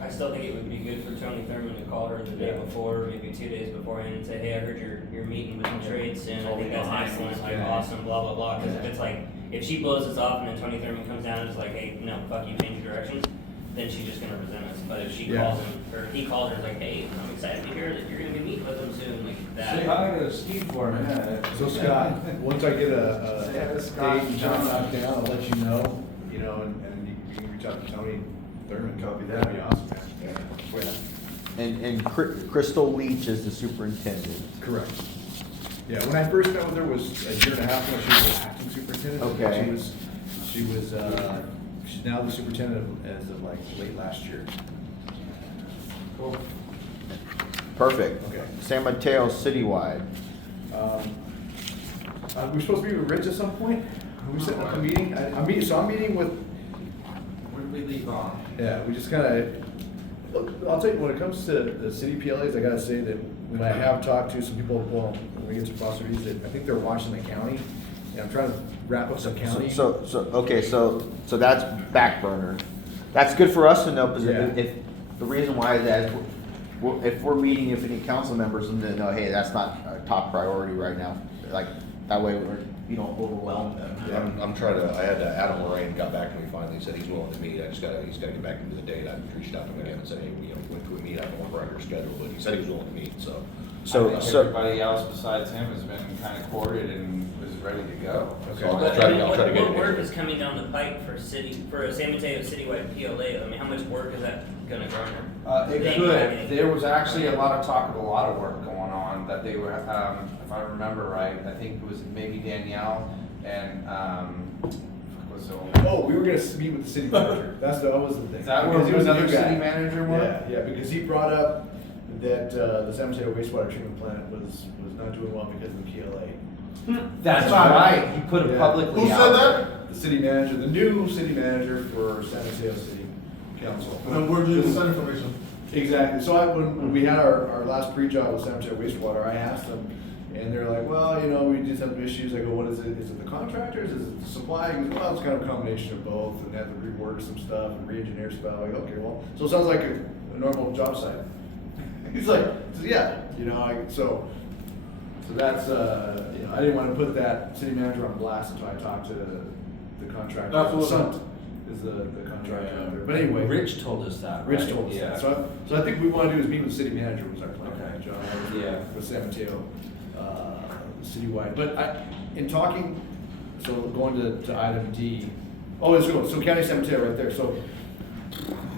I still think it would be good for Tony Thurman to call her the day before, maybe 2 days beforehand, and say, hey, I heard you're meeting with the trades soon, I think that's excellent, like, awesome, blah, blah, blah, because if it's like, if she blows us off and then Tony Thurman comes down and is like, hey, no, fuck you, change your directions, then she's just gonna resent us, but if she Yeah. calls him, or he calls her, and is like, hey, I'm excited to hear that you're gonna be meeting with them soon, like, Say that. hi to Steve for me. So Scott, once I get Yeah, a Scott, date and time knocked down, I'll let you know, and you can reach out to Tony Thurman, copy that, that'd be awesome, man. And Crystal Leach is the superintendent. Correct. Yeah, when I first met with her was a year and a half ago, she was the acting superintendent. Okay. She's now the superintendent as of like late last year. Cool. Perfect. Okay. San Mateo citywide. We're supposed to be with Rich at some point? Are we setting up a meeting? I'm meeting with, Where did we leave off? yeah, we just kinda, I'll tell you, when it comes to the city PLAs, I gotta say that when I have talked to some people, well, when we get to Foster East, that I think they're watching the county, and I'm trying to wrap up some county. So that's back burner. That's good for us to know, because Yeah. if, the reason why is that if we're meeting, if any council members, and they know, hey, that's not a top priority right now, like, that way you don't overwhelm them. I'm trying to, I had Adam Lorraine got back to me finally, he said he's willing to meet, he's gotta get back to me the date, I reached out to him again and said, hey, when can we meet, I don't know if we're under schedule, but he said he was willing to meet, so. I think everybody else besides him has been kind of courted and is ready to go. Okay. So I'll But try I to, mean, I'll try to get what work it. is coming down the pipe for a San Mateo citywide PLA? I mean, how much work is that gonna garner? It They- could, there was actually a lot of talk of a lot of work going on that they were, if I remember right, I think it was maybe Danielle and, was the only. Oh, we were gonna meet with the city manager, that was the thing. Is that where Because he was a another new guy. city manager was? Yeah, because he brought up that, the San Mateo wastewater treatment plant was not doing well because of the PLA. That's right, he put it Yeah. publicly Who out said there. that? The city manager, the new city manager for San Mateo City Council. And where'd you get that information? Exactly, so when we had our last pre-job with sanitary wastewater, I asked them, and they're like, well, you know, we just have some issues. I go, what is it? Is it the contractors? Is it the supply? He goes, well, it's kind of a combination of both, and they have to rework some stuff and re-engineer stuff. I go, okay, well, so it sounds like a normal job site. He's like, yeah, you know, so that's, you know, I didn't want to put that city manager on blast until I talked to the contractor. Absolutely. Sunt is the contractor out there, but anyway. Rich told us that, Rich right? told us Yeah. that, so I think what we want to do is meet with the city manager was our plan, Okay. John, Yeah. with San Mateo, citywide. But in talking, so going to item D, oh, let's go, so County San Mateo right there, so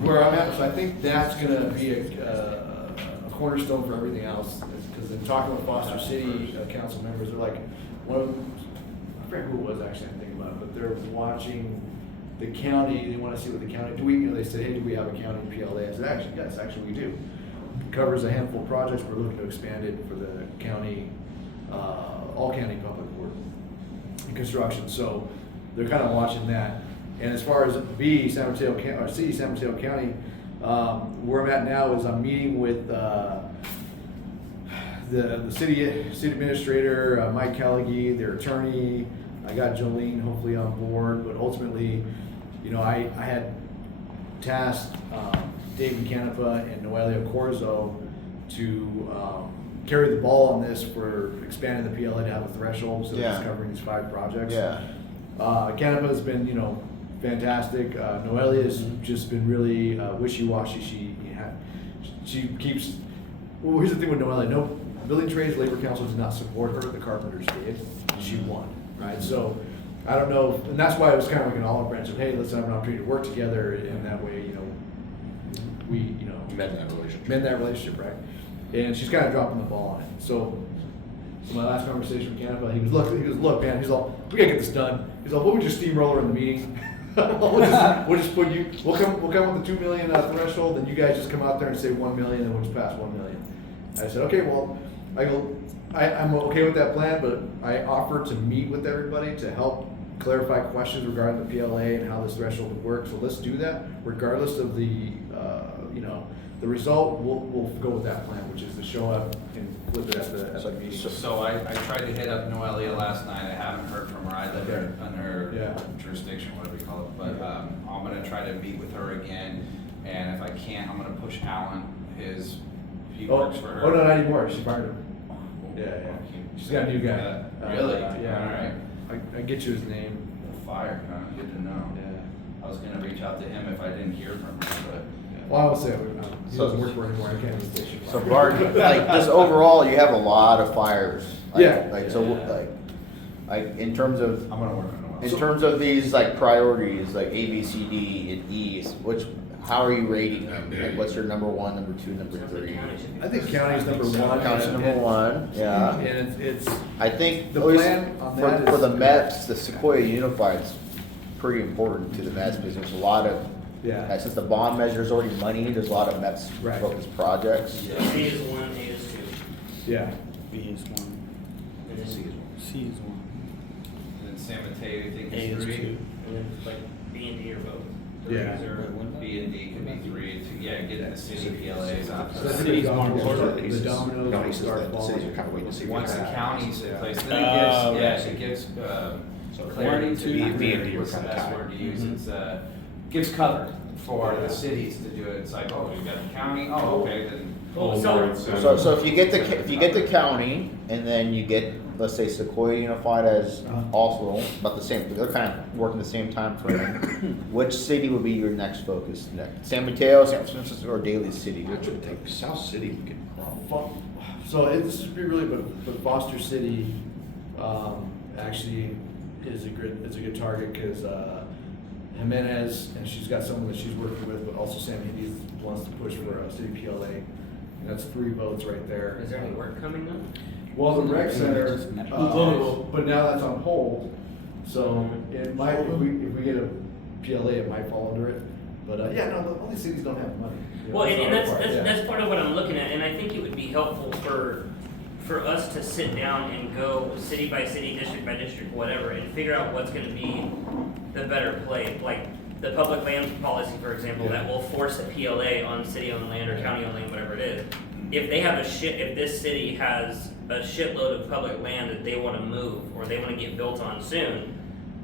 where I'm at, so I think that's gonna be a cornerstone for everything else, because in talking with Foster City council members, they're like, one of them, I forget who it was actually, I'm thinking about it, but they're watching the county, they wanna see what the county, do we, you know, they said, hey, do we have a county PLA? I said, actually, yes, actually we do. It covers a handful of projects, we're looking to expand it for the county, all county public work and construction, so they're kind of watching that. And as far as B, San Mateo, or C, San Mateo County, where I'm at now is I'm meeting with, the city administrator, Mike Callagy, their attorney. I got Jolene hopefully on board, but ultimately, you know, I had tasked, Dave Canepa and Noelia Corzo to, carry the ball on this for expanding the PLA to have a threshold, so Yeah. it's covering these 5 projects. Yeah. Canepa has been, you know, fantastic. Noelia has just been really wishy-washy. She keeps. Well, here's the thing with Noelia. No, Building Trades Labor Council did not support her. The carpenters did. She won, right? So I don't know, and that's why it was kind of like an olive branch of, hey, let's have an opportunity to work together, and that way, you know, we, you know, Mend that relationship. mend that relationship, right? And she's kind of dropping the ball on it. So my last conversation with Canepa, he goes, look, man, he's all, we gotta get this done. He's all, what would your steamroller in the meeting? we'll just put you, we'll come with the 2 million threshold, and you guys just come out there and say 1 million, and we'll just pass 1 million. I said, okay, well, I'm okay with that plan, but I offered to meet with everybody to help clarify questions regarding the PLA and how this threshold would work. So let's do that, regardless of the, you know, the result. We'll go with that plan, which is to show up and flip it at the meeting. So I tried to hit up Noelia last night, I haven't heard from her, I live Okay. under Yeah. jurisdiction, whatever you call it, but, Yeah. I'm gonna try to meet with her again, and if I can't, I'm gonna push Alan, he works for her. Oh, no, not anymore. She fired him. Yeah. She's got a new guy. Really? Yeah. Alright. I get you his name. Fire, huh? Good to know. Yeah. I was gonna reach out to him if I didn't hear from him, Well, I will say, he doesn't work for anymore. I can't even station. So Bart, like, just overall, you have a lot of fires. Like- Yeah. Like, so, like, in terms of, but I'm gonna work on in Noelia. terms of these, like, priorities, like A, B, C, D, and E, how are you rating them? Like, what's your number 1, number 2, number Sounds like 3? county should be I think first. county's number 1. County's number 1, yeah. And it's I think, The at least plan on for, that for is- the MEPS, the Sequoia Unified's pretty important to the MEPS because there's a lot of, Yeah. since the bond measure's already money, there's a lot of MEPS Right. focused projects. C is 1, A is 2, Yeah. B is 1, and then C is C is 1, And then San Mateo, you think A is is 3? 2. and then like B and D are both. Yeah. Threes are- B and D could be 3, yeah, get the city PLAs out. So I think City's the more dominoes- important. The dominoes No, he will says start that the cities are falling. kind of waiting to see. Once the what county's in Yeah. place, then Oh, it gives, right. it gives, So clarity one, to two, the, three. B&D were what's the kinda best tied. word to use, Mhm. it's, gives cover for Yeah. the cities to do it, it's like, oh, you got the county, oh, okay, then. Well, So if you get the county and then you get, let's say Sequoia Unified as also about the same, they're kind of working the same time frame. Which city would be your next focus next? San Mateo, San Francisco, or Daly City? Which would think South City we could probably. So it's be really, but Foster City, actually is a good target, because, Jimenez, and she's got someone that she's working with, but also Sam Hindies wants to push for a city PLA. And that's 3 votes right there. Is there any work coming up? Well, the rec center, Just met. but now that's on hold, so it might, if we get a PLA, it might fall under it. But, yeah, no, all these cities don't have money. You know, Well, and the hard part, yeah. that's part of what I'm looking at, and I think it would be helpful for us to sit down and go city by city, district by district, whatever, and figure out what's gonna be the better play. Like, the public land policy, for example, that will force a PLA on city-owned land or county-owned land, whatever it is. If they have if this city has a shitload of public land that they wanna move, or they wanna get built on soon,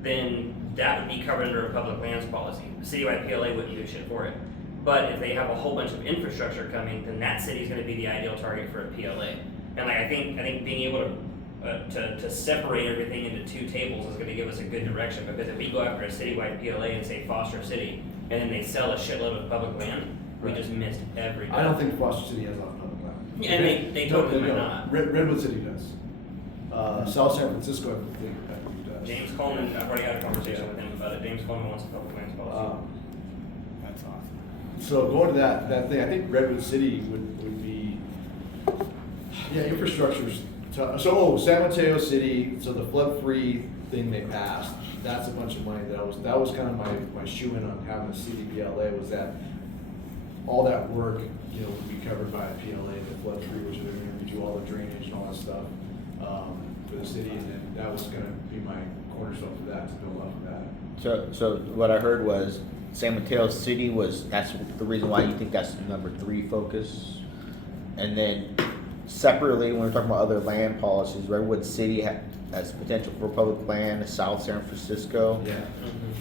then that would be covered under a public lands policy. The citywide PLA wouldn't do shit for it. But if they have a whole bunch of infrastructure coming, then that city's gonna be the ideal target for a PLA. And like, I think being able to separate everything into two tables is gonna give us a good direction, because if we go after a citywide PLA and say Foster City, and then they sell a shitload of public land, we just missed every. I don't think Foster City has a lot of public land. And they totally might not. Redwood City does. South San Francisco, I think, does. James Coleman, I've already had a conversation with him about it, James Coleman wants a public lands policy. That's awesome. So going to that thing, I think Redwood City would be, yeah, infrastructure's tough. So, San Mateo City, so the flood-free thing they passed, that's a bunch of money that was kind of my shoe-in on having a CDPLA, was that all that work, you know, would be covered by a PLA, the flood-free, which they're gonna redo all the drainage and all that stuff, for the city, and then that was gonna be my cornerstone for that, to build off of that. So what I heard was San Mateo City that's the reason why you think that's number 3 focus. And then separately, when we're talking about other land policies, Redwood City has potential for public land, South San Francisco. Yeah.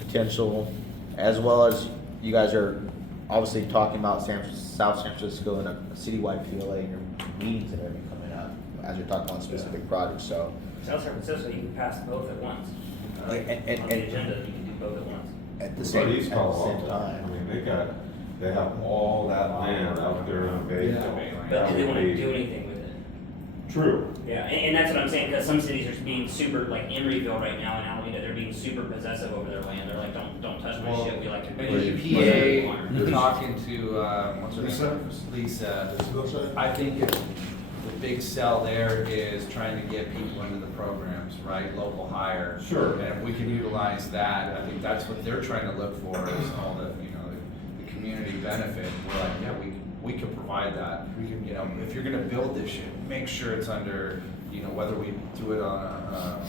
Potential, as well as you guys are obviously talking about South San Francisco and a citywide PLA and your meetings and everything coming up as you're talking about specific projects, so. South San Francisco, you can pass both at once. Like, and- On the agenda, you can do both at once. At the But same, East at Palo the same Alto, time. I mean, they have all that land out there in the Bay. But do they wanna do anything with it? True. Yeah, and that's what I'm saying, because some cities are being super, like Emeryville right now in Alameda, they're being super possessive over their land. They're like, don't touch my shit, we like to. And build EPA, here." talking to, what's her Lisa? name? Lisa. Go say. I think the big sell there is trying to get people into the programs, right, local hire. Sure. And if we can utilize that, I think that's what they're trying to look for, is all the, the community benefit. We're like, yeah, we can provide that. We can, if you're gonna build this shit, make sure it's under, whether we do it on a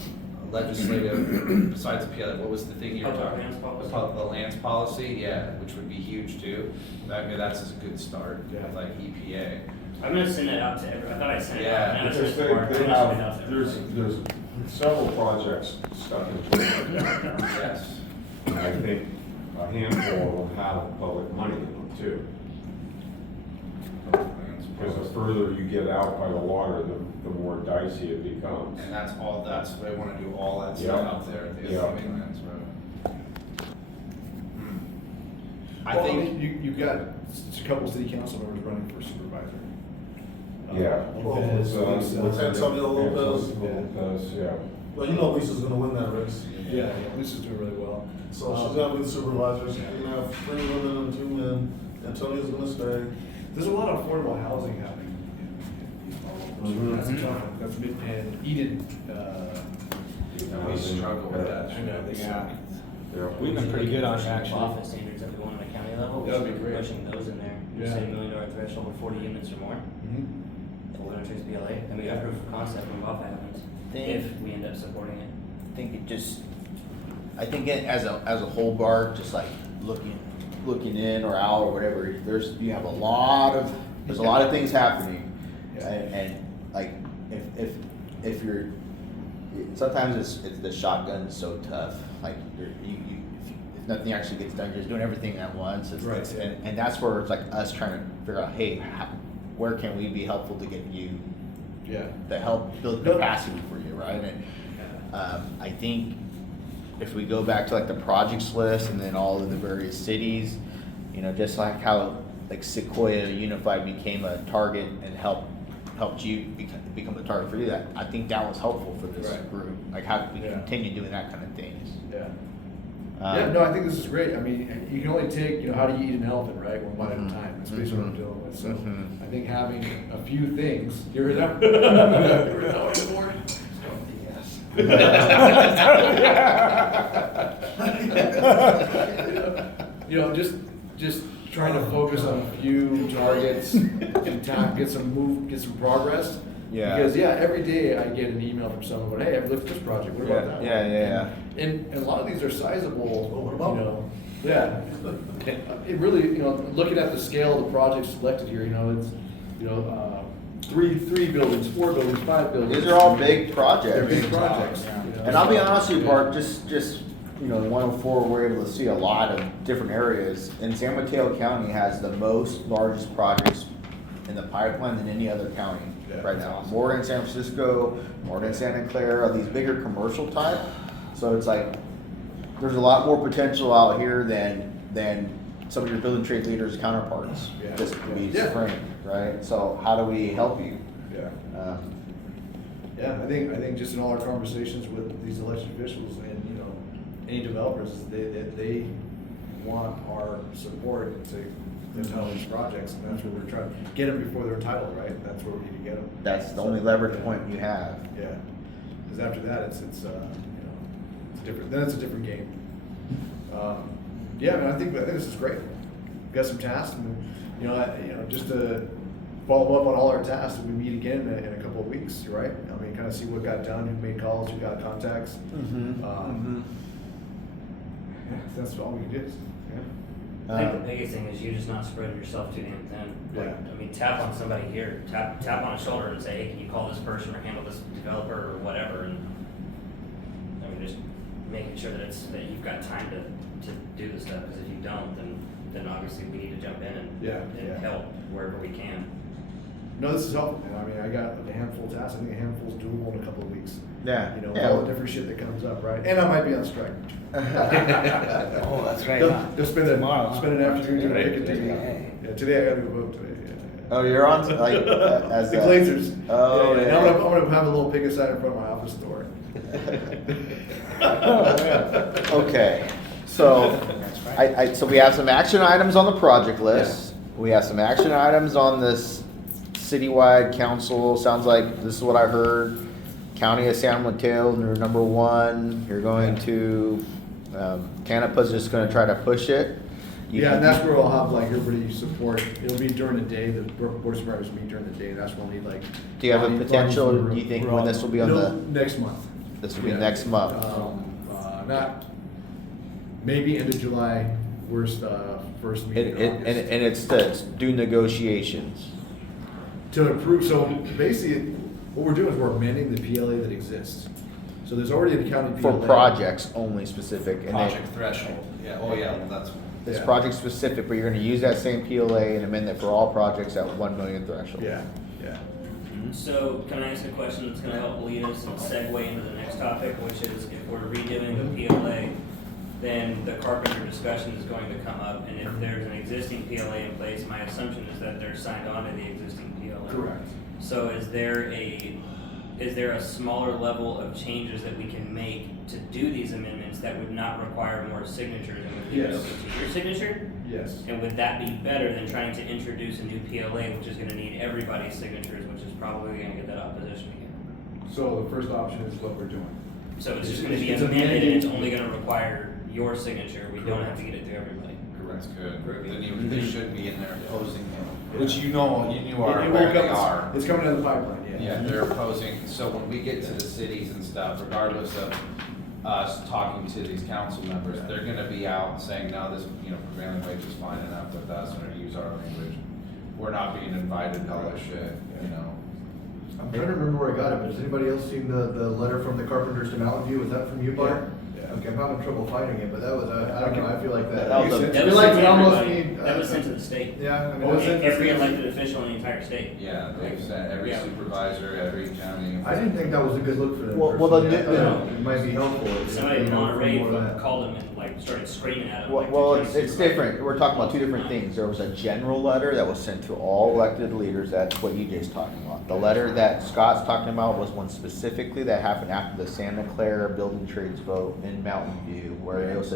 legislative, besides the PLA, what was the thing you were Public talking? lands policy. The lands policy, yeah, which would be huge too. I mean, that's a good start, Yeah. like EPA. I'm gonna send it out to I thought I sent it out. Yeah, Now it's Because just Mark. I'm they gonna send it out have, to there's everybody. several projects stuck in there. Yes. And I think a handful of them have public money in them too. Because the further you get out by the water, the more dicey it becomes. And that's, they wanna do all that stuff Yeah. out there at the Yeah. Mainlands Road. I Well, think, you've got a couple city council members running for supervisor. Yeah. Lopez, Lisa. Antonio Lopez. Lopez, yeah. Well, you know Lisa's gonna win that race. Yeah, Lisa's doing really well. So she's gonna be the supervisor. She's gonna have 3 women and 2 men. Antonio's gonna stay. There's a lot of affordable housing happening in East Palo Alto. That's tough. That's mid, and Eden, we struggle with that. I know, they suck. Yeah. We've been pretty good on it, actually. Office standards that we want on the county level, we That'd should be be great. pushing those in there. You Yeah. say $1 million threshold of 40 units or more, Mhm. and we're gonna choose PLA, and we got proof of concept when WAPA happens, if we end up supporting it. I think as a whole bar, just like looking in or out or whatever, there's a lot of things happening. And like, if you're, sometimes it's the shotgun's so tough, like if nothing actually gets done, you're just doing everything at once. Right. And that's where it's like us trying to figure out, hey, where can we be helpful to get you Yeah. to help build capacity for you, right? And I think if we go back to like the projects list and then all of the various cities, just like how like Sequoia Unified became a target and helped you become a target for you, that I think that was helpful for this Right. group. Like how we Yeah. continue doing that kind of things. Yeah. Yeah, no, I think this is great. I mean, you can only take, how do you eat an elephant, right? One bite at a Mhm. time. That's basically what I'm Mhm. dealing with. So Mhm. I think having a few things, you heard that? You heard that one before? Just trying to focus on a few targets in time, get some progress. Yeah. Because every day I get an email from someone going, hey, I've looked at this project. What about that one? Yeah. And a lot of these are sizable, Oh, what about Yeah, it really, you know, looking at the scale of the projects selected here, you know, it's, you know, three buildings, 4 buildings, 5 buildings. These are all big projects. They're big projects. Yeah. you know, And I'll be so- honest with you, Bart, just, you know, 104, we're able to see a lot of different areas. And San Mateo County has the most largest projects in the pipeline than any other county Yeah, right that's now. awesome. More than San Francisco, more than Santa Clara, these bigger commercial type. So it's like, there's a lot more potential out here than some of your building trade leaders counterparts. Yeah. Just to be Yeah. frank, right? So how do we help you? Yeah. Yeah, I think just in all our conversations with these elected officials and, you know, any developers, they want our support to entitle these projects, and that's where we're trying to get them before they're entitled, right? That's where we need to get them. That's the only leverage point you have. Yeah, because after that, it's you know, it's different, then it's a different game. Yeah, I mean, I think this is great. We've got some tasks, and, you know, just to follow up on all our tasks, we meet again in a couple of weeks, right? I mean, kind of see what got done, who made calls, who got contacts. Yeah, that's all we did, yeah. I think the biggest thing is you just not spreading yourself too damn thin. Like, Yeah. I mean, tap on somebody here, tap on a shoulder and say, hey, can you call this person or handle this developer or whatever, and, I mean, just making sure that you've got time to do the stuff, because if you don't, then obviously we need to jump in Yeah, and yeah. help wherever we can. No, this is helpful, man. I mean, I got a handful of tasks, I think a handful's doable in a couple of weeks. Yeah. You know, Yeah. all the different shit that comes up, right? And I might be on strike. Oh, that's right. Just spend Tomorrow, huh? spend an afternoon doing a picket Today. thing. Yeah, today I gotta go vote today, yeah. Oh, you're on, like, as The a- Glazers. Oh, And yeah. I'm gonna have a little picket sign in front of my office door. Okay, so, so we have some action items on the project list. We have some action items on this citywide council. Sounds like, this is what I heard, County of San Mateo, you're number 1. You're going to, Canapa's just gonna try to push it. You- Yeah, and that's where I'll have like everybody support. It'll be during the day, the board of supervisors meet during the day. That's when we like. Do you have a Bonnie- potential, Bonnie's in the do you room. think We're when all- this will be on No, the, Next month. this will be Yeah. next month? Not, maybe end of July, worst, first meeting in And August. it's to do negotiations. To approve, so basically, what we're doing is we're amending the PLA that exists. So there's already a county For PLA. projects only specific, and then, Project threshold, yeah, oh yeah, well, that's, it's Yeah. project specific, but you're gonna use that same PLA and amend it for all projects at 1 million threshold. Yeah, yeah. So can I ask a question that's gonna help lead us and segue into the next topic, which is if we're redoing the PLA, then the carpenter discussion is going to come up, and if there's an existing PLA in place, my assumption is that they're signed on to the existing PLA. Correct. So is there a smaller level of changes that we can make to do these amendments that would not require more signatures and would leave it Yes. open to your signature? Yes. And would that be better than trying to introduce a new PLA, which is gonna need everybody's signatures, which is probably gonna get that opposition again? So the first option is what we're doing. So it's just gonna be It's amended and amended. it's only gonna require your signature, we don't have to get it through everybody. that's good. Groovy. Then they should be in there opposing it, which you are It aware will they come- are. It's coming down the pipeline, yeah. Yeah, they're opposing, so when we get to the cities and stuff, regardless of us talking to these council members, they're gonna be out saying, no, this, you know, prevailing wage is fine enough with us, and to use our language. We're not being invited to all this shit, you know? I'm trying to remember where I got it, but has anybody else seen the letter from the carpenters to Mountain View? Was that from you, Bart? Yeah. Okay, I'm having trouble finding it, but that was, I don't know, I feel like that. That was a- I That feel was like sent we to almost everybody. need. That was sent to the state. Yeah, I mean, What was that's- it? Every elected official in the entire state. Yeah, they've said, every Yeah. supervisor, every county. I didn't think that was a good look for them. Well, personally. the- I thought it might be helpful. if Somebody they in know Monterey more of that. called him and like started screaming at him. Well, like, well, "You're it's trying to supervise." different. We're talking about two different things. There was a general letter that was sent to all elected leaders. That's what you just talking about. The letter that Scott's talking about was one specifically that happened after the Santa Clara building trades vote in Mountain View, where it was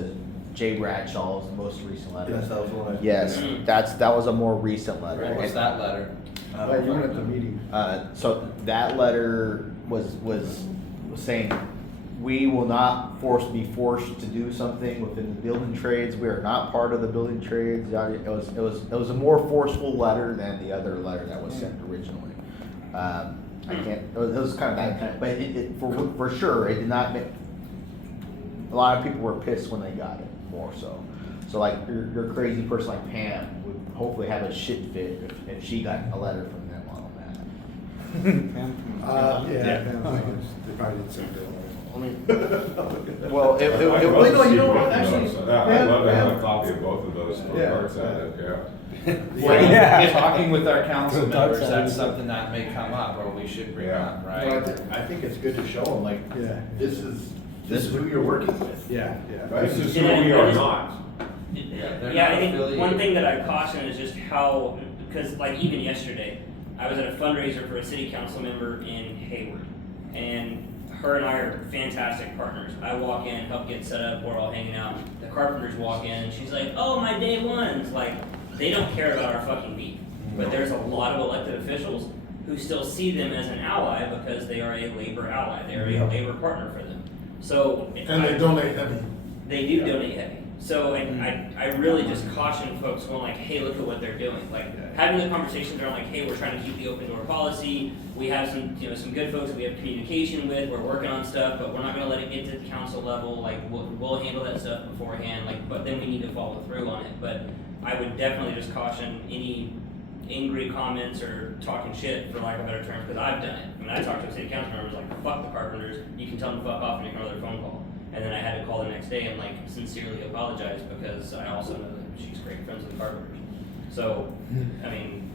Jay Bradshaw was the most recent letter. Yes, that was one. Yes, that was a more recent letter. What was And, that letter? Right, you weren't at the meeting. So that letter was saying, we will not be forced to do something within the building trades. We are not part of the building trades. It was a more forceful letter than the other letter that was sent originally. I can't, it was kind of that, but for sure, it did not make, a lot of people were pissed when they got it, more so. So like your crazy person like Pam would hopefully have a shit fit if she got a letter from them on that. Yeah. They probably didn't send it. Well, I'd it love well, to you know, see you know both what, of actually, those. I'd love to have Pam- a copy of both of those for Yeah. dark side, yeah. Well, Yeah. talking with our council So dark members, side that's is- something that may come up, or we should bring Yeah. up, Well, right? I think it's good to show them, like, Yeah. this is who you're working with. Yeah, Right? This is who we are not. they're Yeah, not I think one affiliated. thing that I caution is just how, because like even yesterday, I was at a fundraiser for a city council member in Hayward, and her and I are fantastic partners. I walk in, help get set up, we're all hanging out. The carpenters walk in, and she's like, "Oh, my day ones." Like, they don't care about our fucking beef. But there's a lot of elected officials who still see them as an ally because they are a labor ally. They are a labor partner for them. So And they donate heavy. they do donate heavy. So I really just caution folks going like, hey, look at what they're doing. Like having the conversations around like, hey, we're trying to keep the open door policy. We have some, some good folks that we have communication with. We're working on stuff, but we're not going to let it get to the council level. Like we'll handle that stuff beforehand. Like, but then we need to follow through on it. But I would definitely just caution any angry comments or talking shit, for lack of better terms, because I've done it. I mean, I talked to a city council member, was like, fuck the carpenters. You can tell them to fuck off and ignore their phone call. And then I had to call the next day and like sincerely apologize because I also know that she's great friends with the carpenters. So, I mean,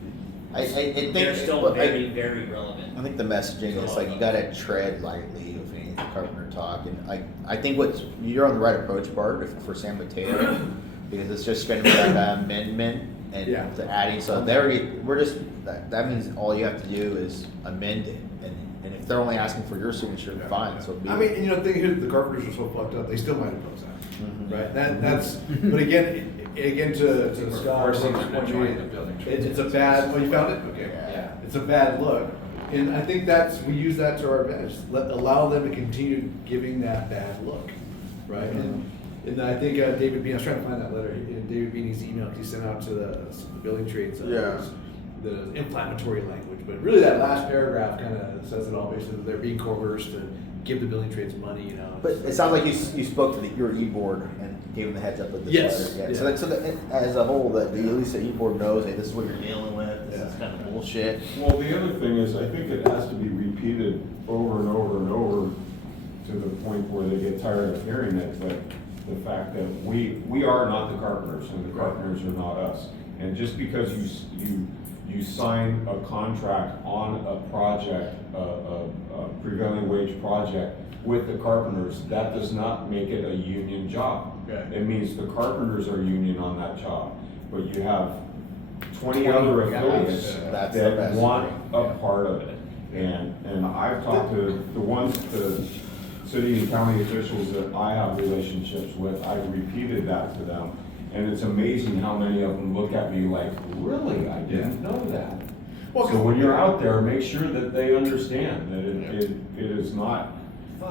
I think they're still look, very, very relevant. I think the messaging is like you gotta tread lightly with any carpenter talk, and I think you're on the right approach, Bart, for San Mateo, because it's just gonna be like an amendment and Yeah. the adding. So that means all you have to do is amend it, and if they're only asking for your signature, fine. So be I mean, the thing here, the carpenters are so fucked up, they still might oppose that, right? That's, but again, to Scott, Forcing them to join the building trades. it's a bad, you found it? Okay. Yeah. It's a bad look, and I think we use that to our advantage, allow them to continue giving that bad look, right? And I think David Bean, I was trying to find that letter, David Beanie's email he sent out to the building trades. The inflammatory language, but really that last paragraph kind of says it all, basically, they're being coerced to give the building trades money, But it sounds like you spoke to your e-board and gave them the heads up with this Yes, letter. yeah. So that as a whole, that at least the e-board knows, hey, this is what you're dealing with. This is kind of bullshit. Well, the other thing is, I think it has to be repeated over and over and over to the point where they get tired of hearing it, but the fact that we are not the carpenters, and the carpenters are not us. And just because you sign a contract on a project, a prevailing wage project with the carpenters, that does not make it a union job. Okay. It means the carpenters are union on that job, but you have 20 other affiliates That's the that best want thing. a part of it. And I've talked to the city and county officials that I have relationships with, I've repeated that to them. And it's amazing how many of them look at me like, really, I didn't know that. Well, So when you're out there, make sure that they understand that it is not,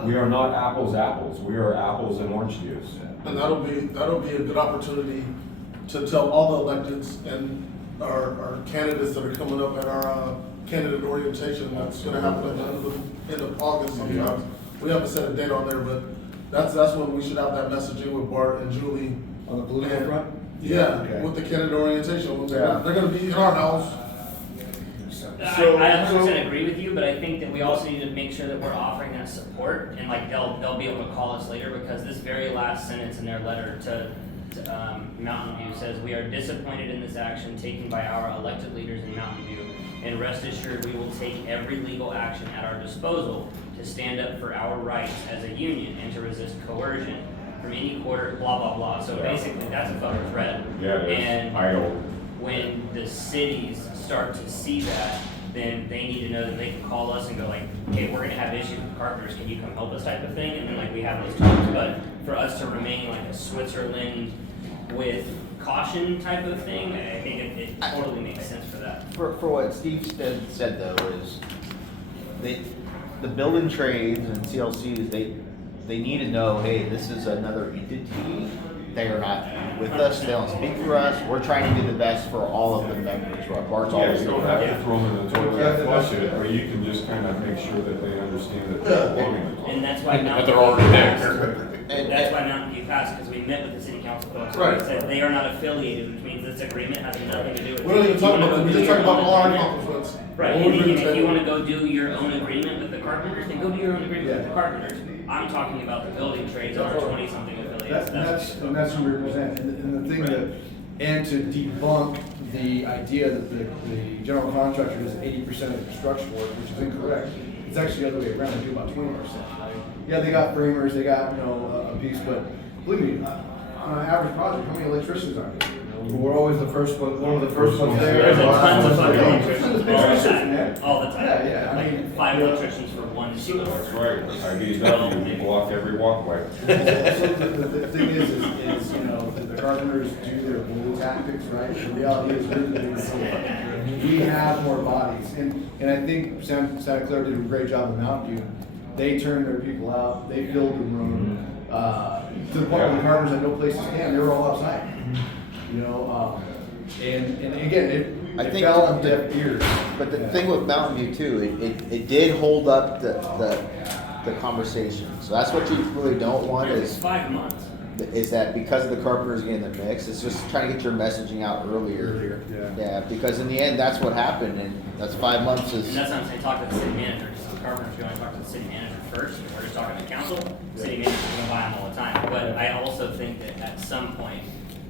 we are not apples, we are apples and orange juice. And that'll be a good opportunity to tell all the electeds and our candidates that are coming up at our candidate orientation. That's gonna happen at the end of August sometimes. We haven't set a date on there, but that's when we should have that messaging with Bart and Julie. On the political front? Yeah, Okay. with the candidate orientation. Yeah. They're gonna be in our house. I 100% agree with you, but I think that we also need to make sure that we're offering that support, and like they'll be able to call us later, because this very last sentence in their letter to Mountain View says, "We are disappointed in this action taken by our elected leaders in Mountain View, and rest assured we will take every legal action at our disposal to stand up for our rights as a union and to resist coercion from any quarter, blah, blah, blah." So basically, that's a fucking threat. Yeah, it is. And I know. when the cities start to see that, then they need to know that they can call us and go like, okay, we're gonna have issues with carpenters, can you come help us type of thing? And then like we have those talks, but for us to remain like a Switzerland with caution type of thing, I think it totally makes sense for that. For what Steve said though is, the building trades and CLCs, they need to know, hey, this is another entity. They are not with us. They don't speak for us. We're trying to do the best for all of the members. Right? Bart's Yeah, always you don't have to throw them in the toilet and flush it, but you can just kind of make sure that they understand that they're belonging. And that's why But Mountain they're View already passed. there. That's why Mountain View passed, because we met with the city council folks. Right. They said they are not affiliated, which means this agreement has nothing to do with. We don't even If talk you wanna about that, go we do just your talk about own all our agreement- accomplishments. Right, All and we're if doing you is- wanna go do your own agreement with the carpenters, then go do your own agreement with the carpenters. I'm talking about the building trades, our 20-something affiliates. And that's who we represent, and the thing that, and to debunk the idea that the general contractor does 80% of the construction work, which is incorrect. It's actually the other way around, they do about 20%. Yeah, they got framers, they got, a piece, but believe me, on an average project, how many electricians are there? We're always the first one, one of the first ones there. There's a tons of fucking Yeah. electricians all the time, all the time. Yeah, I Like mean, 5 electricians for one sheet of That's work. right, IBW, we block every walkway. So the thing is, the carpenters do their bully tactics, right? The reality is, we're the biggest bully. We have more bodies, and I think Santa Clara did a great job in Mountain View. They turned their people out, they filled the room, to the point where the carpenters had no place to stand, they were all outside. And again, I it think fell on deaf ears. But the Yeah. thing with Mountain View too, it did hold up the conversation. So that's what you really don't want It's is 5 months. that because of the carpenters getting the mix, it's just trying to get your messaging out earlier. Yeah, because in the end, that's what happened, and that's 5 months And is. that's what I'm saying, talk to the city manager, because the carpenters are gonna talk to the city manager first, if we're just talking to council, the city manager's gonna buy them all the time. But I also think that at some point,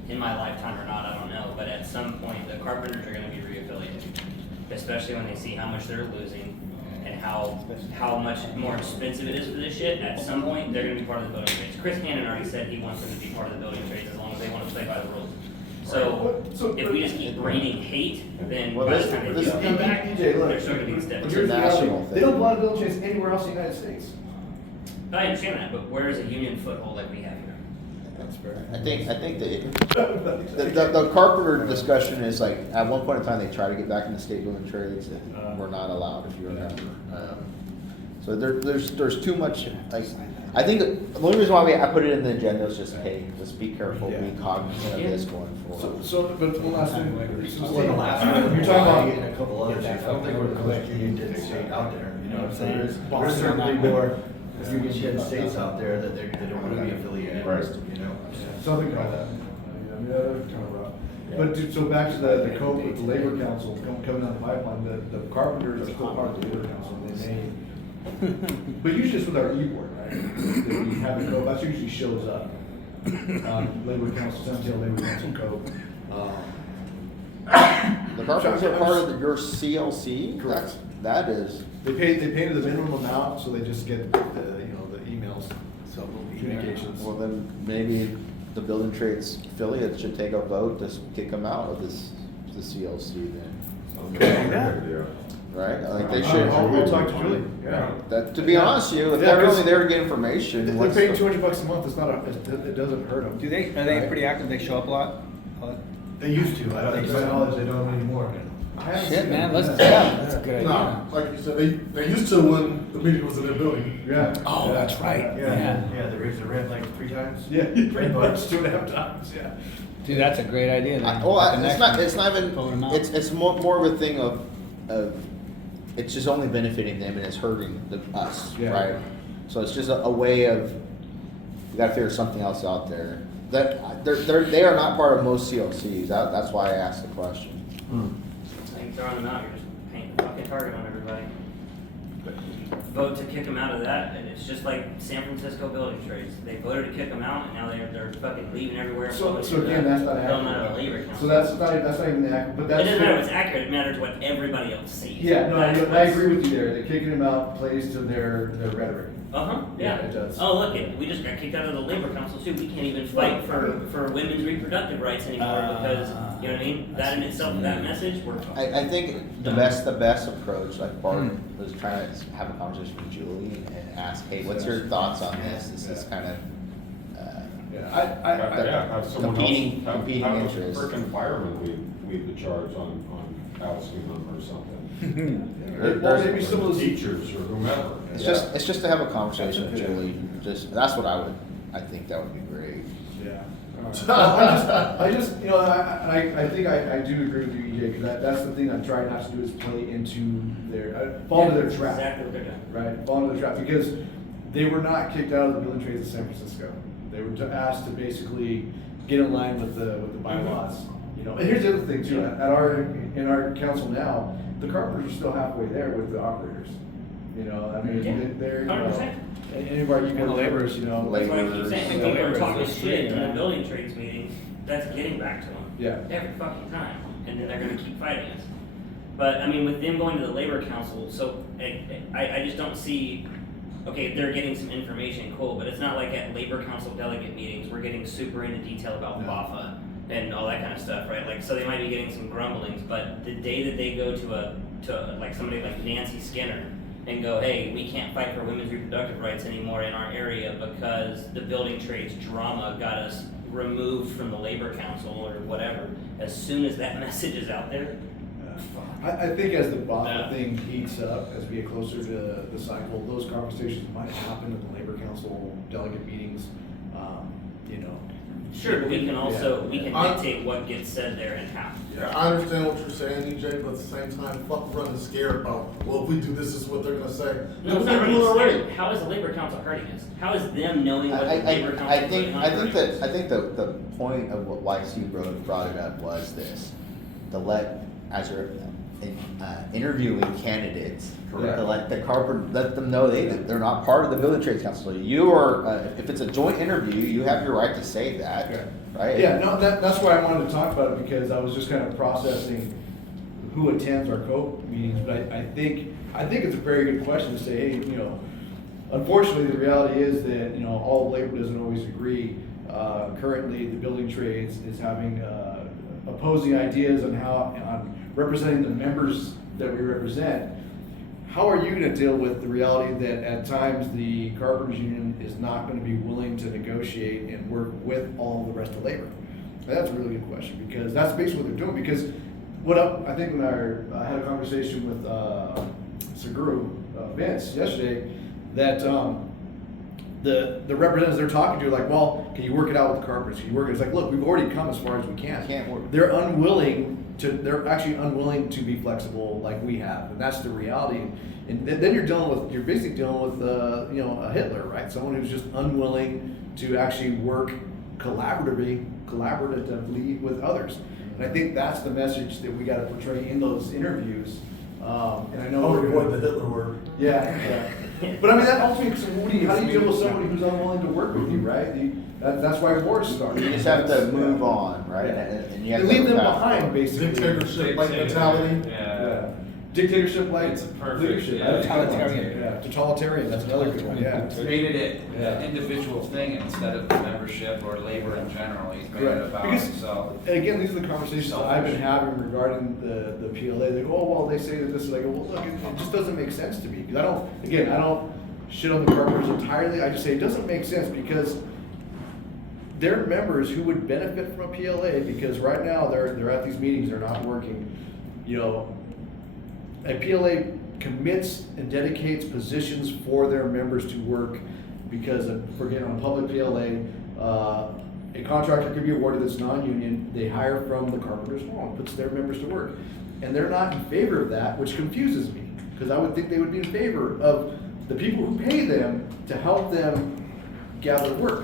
in my lifetime or not, I don't know, but at some point, the carpenters are gonna be re-affiliated. Especially when they see how much they're losing and how much more expensive it is for this shit. At some point, they're gonna be part of the building trades. Chris Cannon already said he wants them to be part of the building trades as long as they wanna play by the rules. So if we just keep breeding hate, then Well, by the this- time they this- do come back, DJ, look, they're still gonna be stepping. It's a here's the reality. national thing. They don't blow building trades anywhere else in the United States. I understand that, but where is a union foothold like we have here? That's fair. I think the carpenter discussion is like, at one point in time, they tried to get back into state building trades, and we're not allowed, if you remember. So there's too much, like, I think the only reason why I put it in the agenda is just, hey, let's be careful, be cognizant of this going forward. But one last thing. Well, the last one, You're talking getting a couple other things, I don't think we're the most union state out there, you know what I'm saying? There's Boston on certainly that one. more union states out there that they don't want to be affiliated Right. with, you know? Something like that. I mean, that was kind of rough. But so back to the code with the labor council coming down the pipeline, the carpenters are still part of the labor council, and they may. But usually it's with our e-board, right? That we have a code, that usually shows up. Labor council, Centennial Labor Council code. The carpenters are part of your CLC? Correct. That is, They paid the minimum amount, so they just get the emails, so communications. well then, maybe the building trades affiliate should take a vote to kick them out of the CLC then, Yeah. right? Like they should, I'll talk to Julie, yeah. that, to be honest with you, if Yeah, they're 'cause only there to get information, They're what's paying the- $200 a month, it's not it doesn't hurt them. Are they pretty active? They show up a lot? They used to, I don't think, to my knowledge, they don't anymore. Shit, man, let's, yeah, that's a good idea. No, like you said, they used to when the meeting was in their building. Yeah. Oh, that's right. Yeah, they raised the rent like 3 times. Yeah, pretty much But- 2.5 times, yeah. Dude, that's a great idea. then. Well, The it's next not one, vote 'em even, out. it's more of a thing of, it's just only benefiting them and it's hurting us, Yeah. right? So it's just a way of, we gotta figure something else out there. That, they are not part of most CLCs, that's why I asked the question. I think throwing them out, you're just painting a fucking target on everybody. Vote to kick them out of that, and it's just like San Francisco building trades. They voted to kick them out, and now they're fucking leaving everywhere. So voting again, for that's not Filling out of the accurate. labor council. So that's not even the accurate, but It that's. doesn't matter if it's accurate, it matters what everybody else sees. Yeah, no, That's I what's- agree with you there, that kicking them out plays to their rhetoric. Uh-huh, yeah. Yeah, it does. Oh, look, we just got kicked out of the labor council too. We can't even fight for women's reproductive rights anymore because, you know what I mean? That in itself, that message, we're. I think the best approach, like Bart was trying to have a conversation with Julie and ask, hey, what's your thoughts on this? This is kind of, Yeah, have someone Competing- else, competing have a interests. frickin' fireman lead the charge on ousting them or something. Well, maybe some of those. Teachers or whomever. it's just to have a conversation with Julie, that's what I think that would be great. Yeah. I just, I think I do agree with you, EJ, because that's the thing I'm trying not to do is play into fall into their trap. Exactly what they're doing. Right, fall into the trap, because they were not kicked out of the building trades of San Francisco. They were asked to basically get in line with the bylaws, you know. And here's the other thing too, in our council now, the carpenters are still halfway there with the operators. You know, I mean, Yeah, they're, you know, 100%. any of our union laborers, you know. That's why I keep saying, when people are talking Laborers. shit in a building trades meeting, that's getting back to them. Yeah. Every fucking time, and then they're gonna keep fighting us. But, I mean, with them going to the labor council, so, I just don't see, okay, they're getting some information, cool, but it's not like at labor council delegate meetings, we're getting super into detail about No. BAFA and all that kind of stuff, right? Like, so they might be getting some grumblings, but the day that they go to like somebody like Nancy Skinner and go, hey, we can't fight for women's reproductive rights anymore in our area because the building trades drama got us removed from the labor council or whatever, as soon as that message is out there, I think as the BAFA Yeah. thing heats up, as we get closer to the cycle, those conversations might happen in the labor council delegate meetings, you know. sure, but we can also, we can I- dictate what gets said there and how. Yeah, I understand what you're saying, EJ, but at the same time, fuck running scared about, well, if we do this is what they're gonna say. No, Because it's not they're running doing it already. scared. How is the labor council hurting us? How is them knowing what the labor council is voting on hurting us? I think the point of what YC brought it up was this, to let, as you're interviewing candidates, Correct. to let let them know they're not part of the building trades council. You are, if it's a joint interview, you have your right to say that, Okay. right? Yeah, no, that's why I wanted to talk about it, because I was just kind of processing who attends our COPE meetings, but I think it's a very good question to say, hey, you know, unfortunately, the reality is that, you know, all of labor doesn't always agree. Currently, the building trades is having, opposing ideas on representing the members that we represent. How are you gonna deal with the reality that at times the carpenters union is not gonna be willing to negotiate and work with all the rest of labor? And that's a really good question, because that's basically what they're doing, because I think when I had a conversation with, Seguru, Vince yesterday, that, the representatives they're talking to are like, well, can you work it out with the carpenters? Can you work it? It's like, look, we've already come as far as we can. Can't work. They're actually unwilling to be flexible like we have, and that's the reality. And then you're basically dealing with, you know, a Hitler, right? Someone who's just unwilling to actually work collaboratively with others. And I think that's the message that we gotta portray in those interviews. And I know. I'll we're avoid gonna- the Hitler word. Yeah. But I mean, that ultimately, so how do you deal with somebody who's unwilling to work with you, right? That's why wars start. You just have to move on, right? Yeah. And you have And to leave them look out. behind, basically. Dictatorship like mentality. Yeah. Dictatorship like It's perfect, leadership. yeah. That's a good one. Totalitarian. Yeah, totalitarian, that's another good one, yeah. He's made it Yeah. an individual thing instead of the membership or labor in general. He's made it Correct. about Because- himself. And again, these are the conversations that I've been having regarding the PLA. They go, oh, well, they say that this is like, well, look, it just doesn't make sense to me. Because I don't shit on the carpenters entirely. I just say it doesn't make sense because they're members who would benefit from a PLA, because right now they're at these meetings, they're not working. You know, a PLA commits and dedicates positions for their members to work, because for getting on public PLA, a contractor could be awarded that's non-union, they hire from the carpenter's hall, puts their members to work. And they're not in favor of that, which confuses me, because I would think they would be in favor of the people who pay them to help them gather work.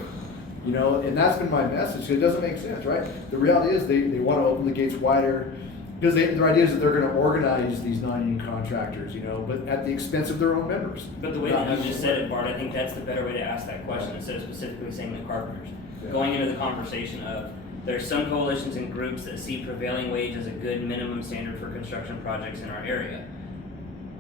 You know, and that's been my message. It doesn't make sense, right? The reality is they want to open the gates wider, because their idea is that they're going to organize these non-union contractors, you know, but at the expense of their own members. But the way that you just said it, Bart, I think that's the better way to ask that question, instead of specifically saying the carpenters. Yeah. Going into the conversation of, there's some coalitions and groups that see prevailing wage as a good minimum standard for construction projects in our area.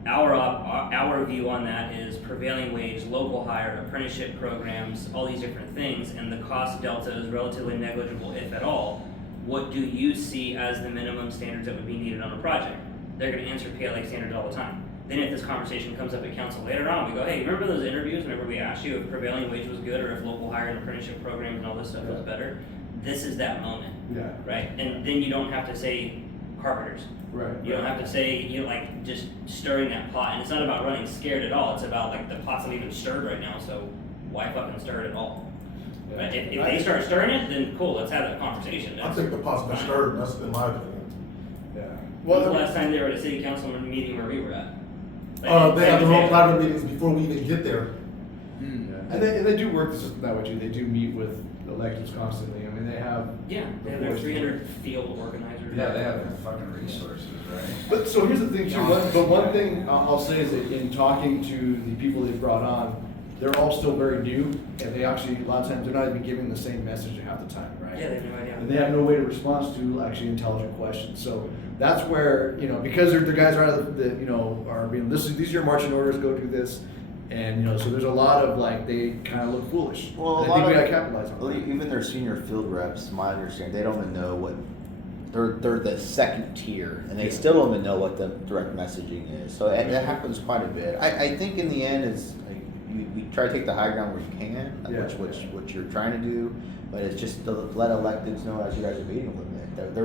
Our view on that is prevailing wage, local hire, apprenticeship programs, all these different things, and the cost delta is relatively negligible, if at all. What do you see as the minimum standards that would be needed on a project? They're gonna answer PLA standards all the time. Then if this conversation comes up at council later on, we go, hey, remember those interviews whenever we asked you if prevailing wage was good, or if local hire and apprenticeship programs and all this stuff was better? This is that moment, Yeah, right? And then you don't have to say carpenters. right. You don't have to say, you know, like, just stirring that pot. And it's not about running scared at all. It's about, like, the pot's not even stirred right now, so why fucking stir it at all? Yeah. Right? If they start stirring it, then cool, let's have that conversation. I think the pot's been stirred, that's in my opinion. Yeah. When was the last time they were at a city council meeting where we were at? They have their own private meetings before we even get there. Yeah. and they do work the system that way too. They do meet with electeds constantly. I mean, they have. Yeah, they have their 300 field organizers. Yeah, they have their fucking resources, right? But so here's the thing too. One thing I'll say is that in talking to the people they've brought on, they're all still very new, and they actually a lot of times they're not even giving the same message half the time, right? Yeah, they have no idea. And they have no way to respond to actually intelligent questions. So that's where, because the guys are out of the, are being, these are your marching orders, go do this. And, so there's a lot of they kind of look foolish. Well, And I think we gotta capitalize on that. even their senior field reps, my understanding, they don't even know what, they're the second tier, and they still don't even know what the direct messaging is. So that happens quite a bit. I think in the end, it's, we try to take the high ground where you can, which you're trying to do, but it's just to let electeds know as you guys are meeting with them, that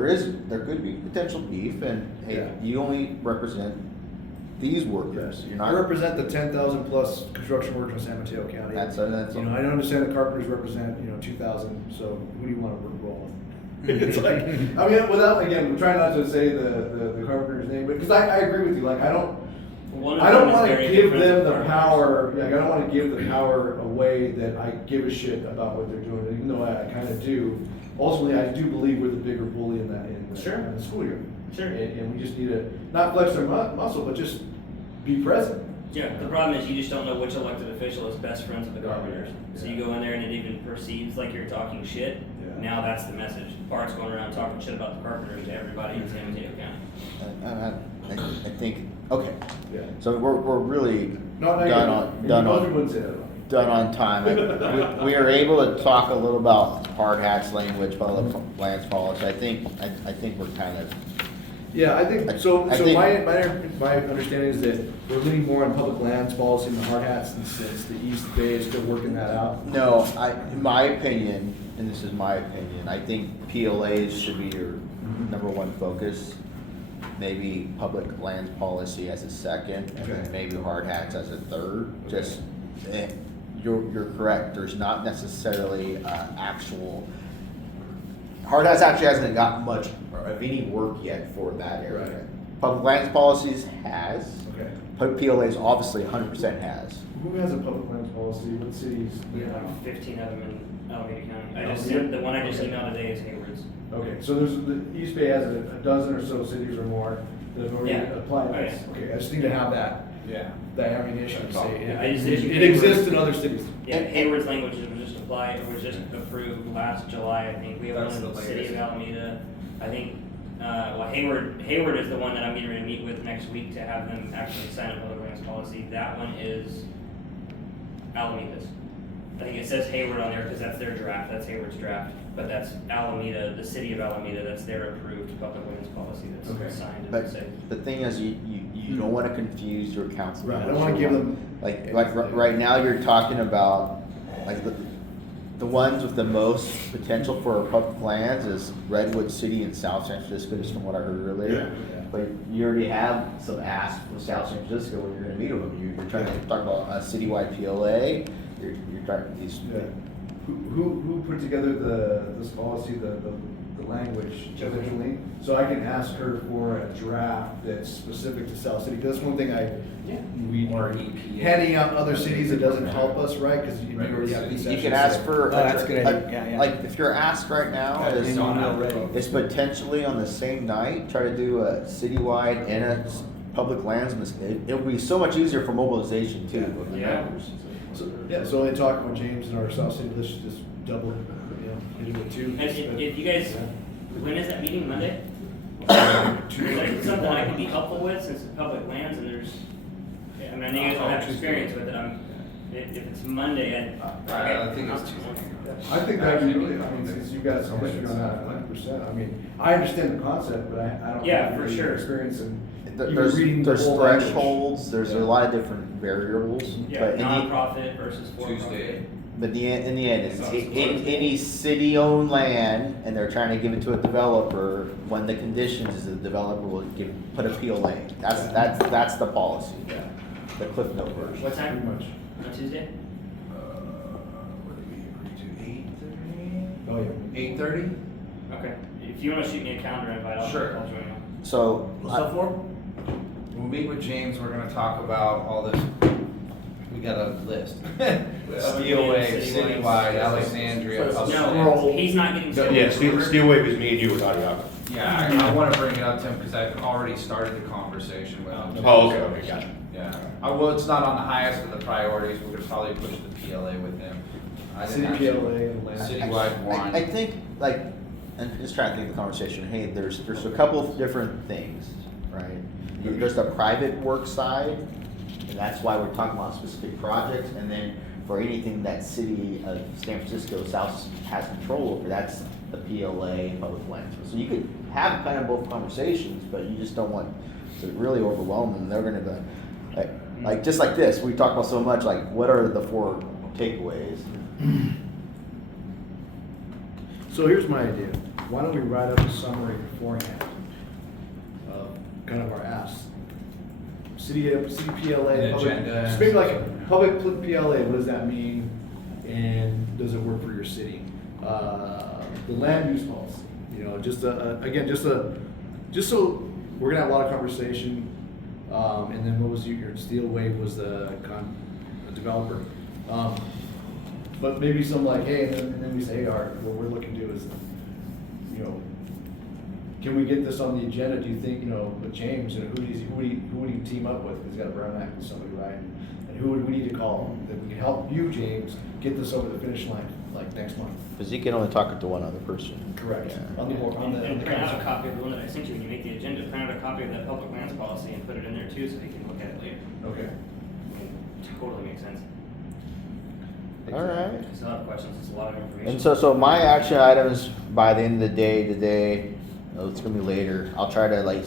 there could be potential beef, and hey, Yeah. you only represent these workers. You're I not. represent the 10,000 plus construction workers in San Mateo County. That's I understand the carpenters represent, 2,000, so who do you want to roll with? It's like, I mean, we're trying not to say the carpenter's name, but because I agree with you, I don't One of want them is to very give different them than the others. power, I don't want to give the power away that I give a shit about what they're doing, even though I kind of do. Ultimately, I do believe we're the bigger bully in Sure. the school year. Sure. And we just need to, not flex their muscle, but just be present. Yeah, the problem is you just don't know which elected official is best friends with the carpenters. So you go in there and it even perceives like you're talking shit. Yeah. Now that's the message. Bart's going around talking shit about the carpenters to everybody in San Mateo County. I think, okay, Yeah. so we're really No, no, done you- on, you done probably on, wouldn't say that about me. done on time. We are able to talk a little about hard hats language, public lands policy. I think we're kind of, Yeah, I think, so I think- my understanding is that we're leaning more on public lands policy and the hard hats, and since the East Bay is still working that out. no, in my opinion, and this is my opinion, I think PLAs should be your number one focus. Maybe public lands policy as a second, and Okay. then maybe hard hats as a third. Just, you're correct, there's not necessarily actual, hard hats actually hasn't got much of any work yet for that area. Right. Public lands policies has, Okay. but PLAs obviously 100% has. Who has a public lands policy? What cities? We have like 15 of them in Alameda County. Alameda? The one I just Okay. emailed today is Hayward's. Okay, so the East Bay has a dozen or so cities or more that have already Yeah. applied this. Okay, I just need to have that ammunition to say Yeah, I it just issued it exists in Hayward's. other cities. Yeah, Hayward's language was just applied, it was just approved last July, I think. We have That's one in the the city of latest. Alameda. I think, Hayward is the one that I'm getting ready to meet with next week to have them actually sign a public lands policy. That one is Alameda's. I think it says Hayward on there because that's their draft, that's Hayward's draft. But that's Alameda, the city of Alameda, that's their approved public lands policy Okay. that's signed But and said. the thing is, you don't want to confuse your council. Right, I don't wanna give them. Like right now, you're talking about, like, the ones with the most potential for public lands is Redwood City and South San Francisco, just from what I heard earlier. Yeah. But you already have some asks from South San Francisco when you're gonna meet with them. You're trying to talk about a citywide PLA, you're trying these. Yeah. Who put together this policy, the language originally? So I can ask her for a draft that's specific to South City, 'cause that's one thing we Or are EPA. handing out other cities, it doesn't help us, right? Cause you already have You concessions. You can ask there. for. Oh, that's a good idea. Yeah, yeah. Like, if your ask right now Got is, it on already. is potentially on the same night, try to do a citywide and a public lands, it'll be so much easier for mobilization too. of the Yeah. members. So I talked with James in our South City, let's just double, hit it with two. And if you guys, when is that meeting, Monday? Two. Is that something I can be helpful with since it's public lands and there's, I mean, I know you guys don't have experience with it, if it's Monday, I think it's Tuesday. I think that'd be really, I mean, since you've got some history on that, 100%, I mean, I understand the concept, but I don't Yeah, have for any sure. experience in even There's, reading the there's whole language. thresholds, there's a Yeah. lot of different variables, Yeah, but in the, nonprofit versus for-profit. Tuesday. but in the end, it's Sounds in any city-owned land, and they're trying to give it to a developer, one of the conditions is the developer will put a PLA. That's the policy, the Cliff Note version. What time? Pretty much. On Tuesday? What did we agree to, 8:30? Oh, yeah. 8:30? Okay. If you wanna shoot me a calendar invite, I'll Sure. join you. So, We'll meet with James, we're gonna talk about all this, we We got a list. City Steelway, Citywide, Citywide, Alexandria. So it's No, he's not getting. Yeah, Steel Wave is me and you with Adiago. Yeah, I wanna bring it up to him because I've already started the conversation with him. Oh, okay, gotcha. Yeah, well, it's not on the highest of the priorities, we're gonna probably push the PLA with him. I didn't City actually- PLA and land. Citywide one. I think, like, and just trying to think of the conversation, hey, there's a couple of different things, right? There's the private work side, and that's why we're talking about specific projects, and then for anything that city of San Francisco South has control over, that's the PLA, public lands. So you could have kind of both conversations, but you just don't want to really overwhelm them. They're gonna be, like, just like this, we talk about so much, like, what are the 4 takeaways? So here's my idea. Why don't we write up a summary beforehand of kind of our asks? City PLA. An public- agenda. Just maybe like a public PLA, what does that mean? And does it work for your city? The land use policy, you know, just so we're gonna have a lot of conversation. And then what was your Steel Wave was the developer. But maybe some like, hey, and then we say, hey, Art, what we're looking to do is, you know, can we get this on the agenda? Do you think, you know, with James, and who would he team up with? Because he's got a Brown Act with somebody, right? And who would we need to call that we can help you, James, get this over the finish line, like next month? Because you can only talk to one other person. Correct. Yeah. On the board, on the And print out a council. copy of the one that I sent you when you make the agenda, print out a copy of that public lands policy and put it in there too, so he can look at it later. Okay. I mean, totally makes sense. All right. It's a lot of questions, it's a lot of information. And so my action items by the end of the day today, it's gonna be later. I'll try to like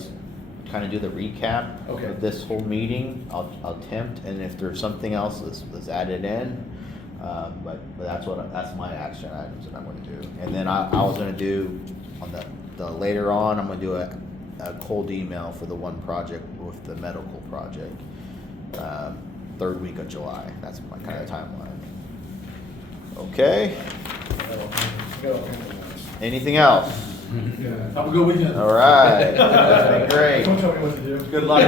kind of do the recap Okay. of this whole meeting. I'll attempt, and if there's something else, let's add it in. But that's my action items that I'm gonna do. And then I was gonna do on the later on, I'm gonna do a cold email for the one project with the medical project. 3rd week of July. That's my kind of timeline. Okay. Anything else? Have a good weekend. All right. Great. Don't tell me what to do. Good luck.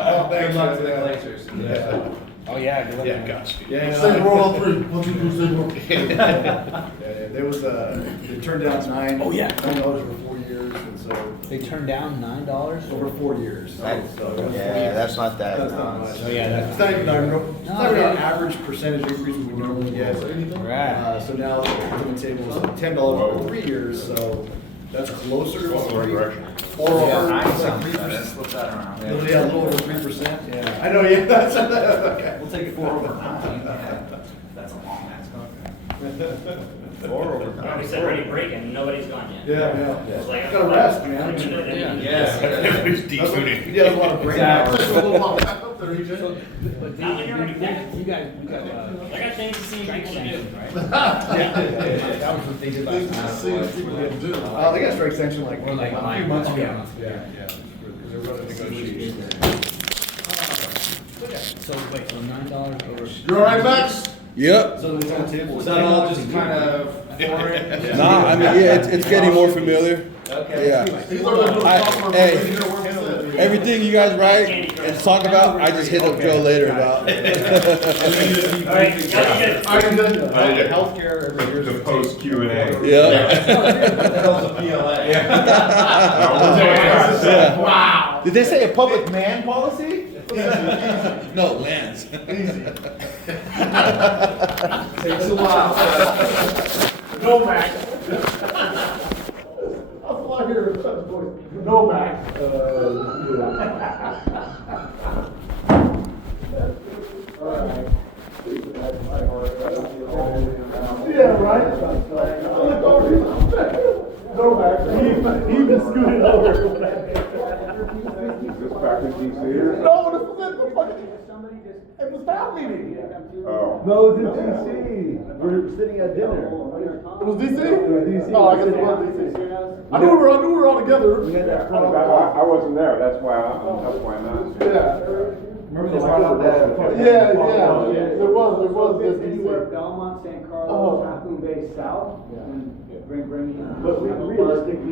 Oh, Good thanks. luck to the Glazers. Yeah. Oh, yeah, good luck. Yeah, man. Godspeed. Yeah, Say roll all 3. 1, 2, 3, say roll. Yeah, there was they turned down $9. Oh, yeah. $9 over 4 years, and so They turned down $9? over 4 years. That- So, Yeah, that's not that. That's not much. Oh, yeah, that's- It's not even our, it's No, not even our yeah. average percentage increase we normally get. Right. So now the table is $10 over 3 years, so that's closer to Going in the right 3. direction. Or Yeah, over, nice, like sounds 3%. better. Let's flip that around. Yeah, a little over 3%, yeah. I know, yeah, that's, okay. We'll take 4 over 9. That's a long ass contract. 4 over Yeah, we said ready to break and nobody's gone yet. Yeah, It's yeah. like- Gotta rest, man. Yeah. Yeah. Deep-footing. He has a lot of brain Exactly. power. A little while back up there, EJ. But Not when you're already back. you got, I got things to see and people to do. right? That was what they did Things to last see night. and people to do. They got strike sanction like Or like a few months ago. yeah. Yeah. Because they're running negotiations. So wait, so $9 over. You all right, Max? Yep. So it's on the table. Was that all just kind of foreign? Nah, I mean, yeah, it's getting more familiar. Okay. Yeah. He's already doing I- software, hey. but you know what he said. Everything you guys write and talk about, I just hit up Joe later about. All right, y'all be good. I can do that. Healthcare every year. The post Q and A. Yeah. Wow. Did they say a public man policy? No, Lance. Takes a while. No, Max. I'll fly here and touch the voice. No, Max. Yeah, right? Look over here. No, Max. He even scooted over. Is this back in DC or? No, this was at the fucking, at the staff meeting. Oh. No, it's in DC. We're sitting at dinner. It was DC? DC. Oh, I guess it was DC. I knew we were all together. We had that I wasn't there, that's why I'm asking. Yeah. Remember the one that? Yeah, there was this DC. Anywhere Belmont, San Carlos, Oh. Half Moon Bay South, and bring. But we realistically,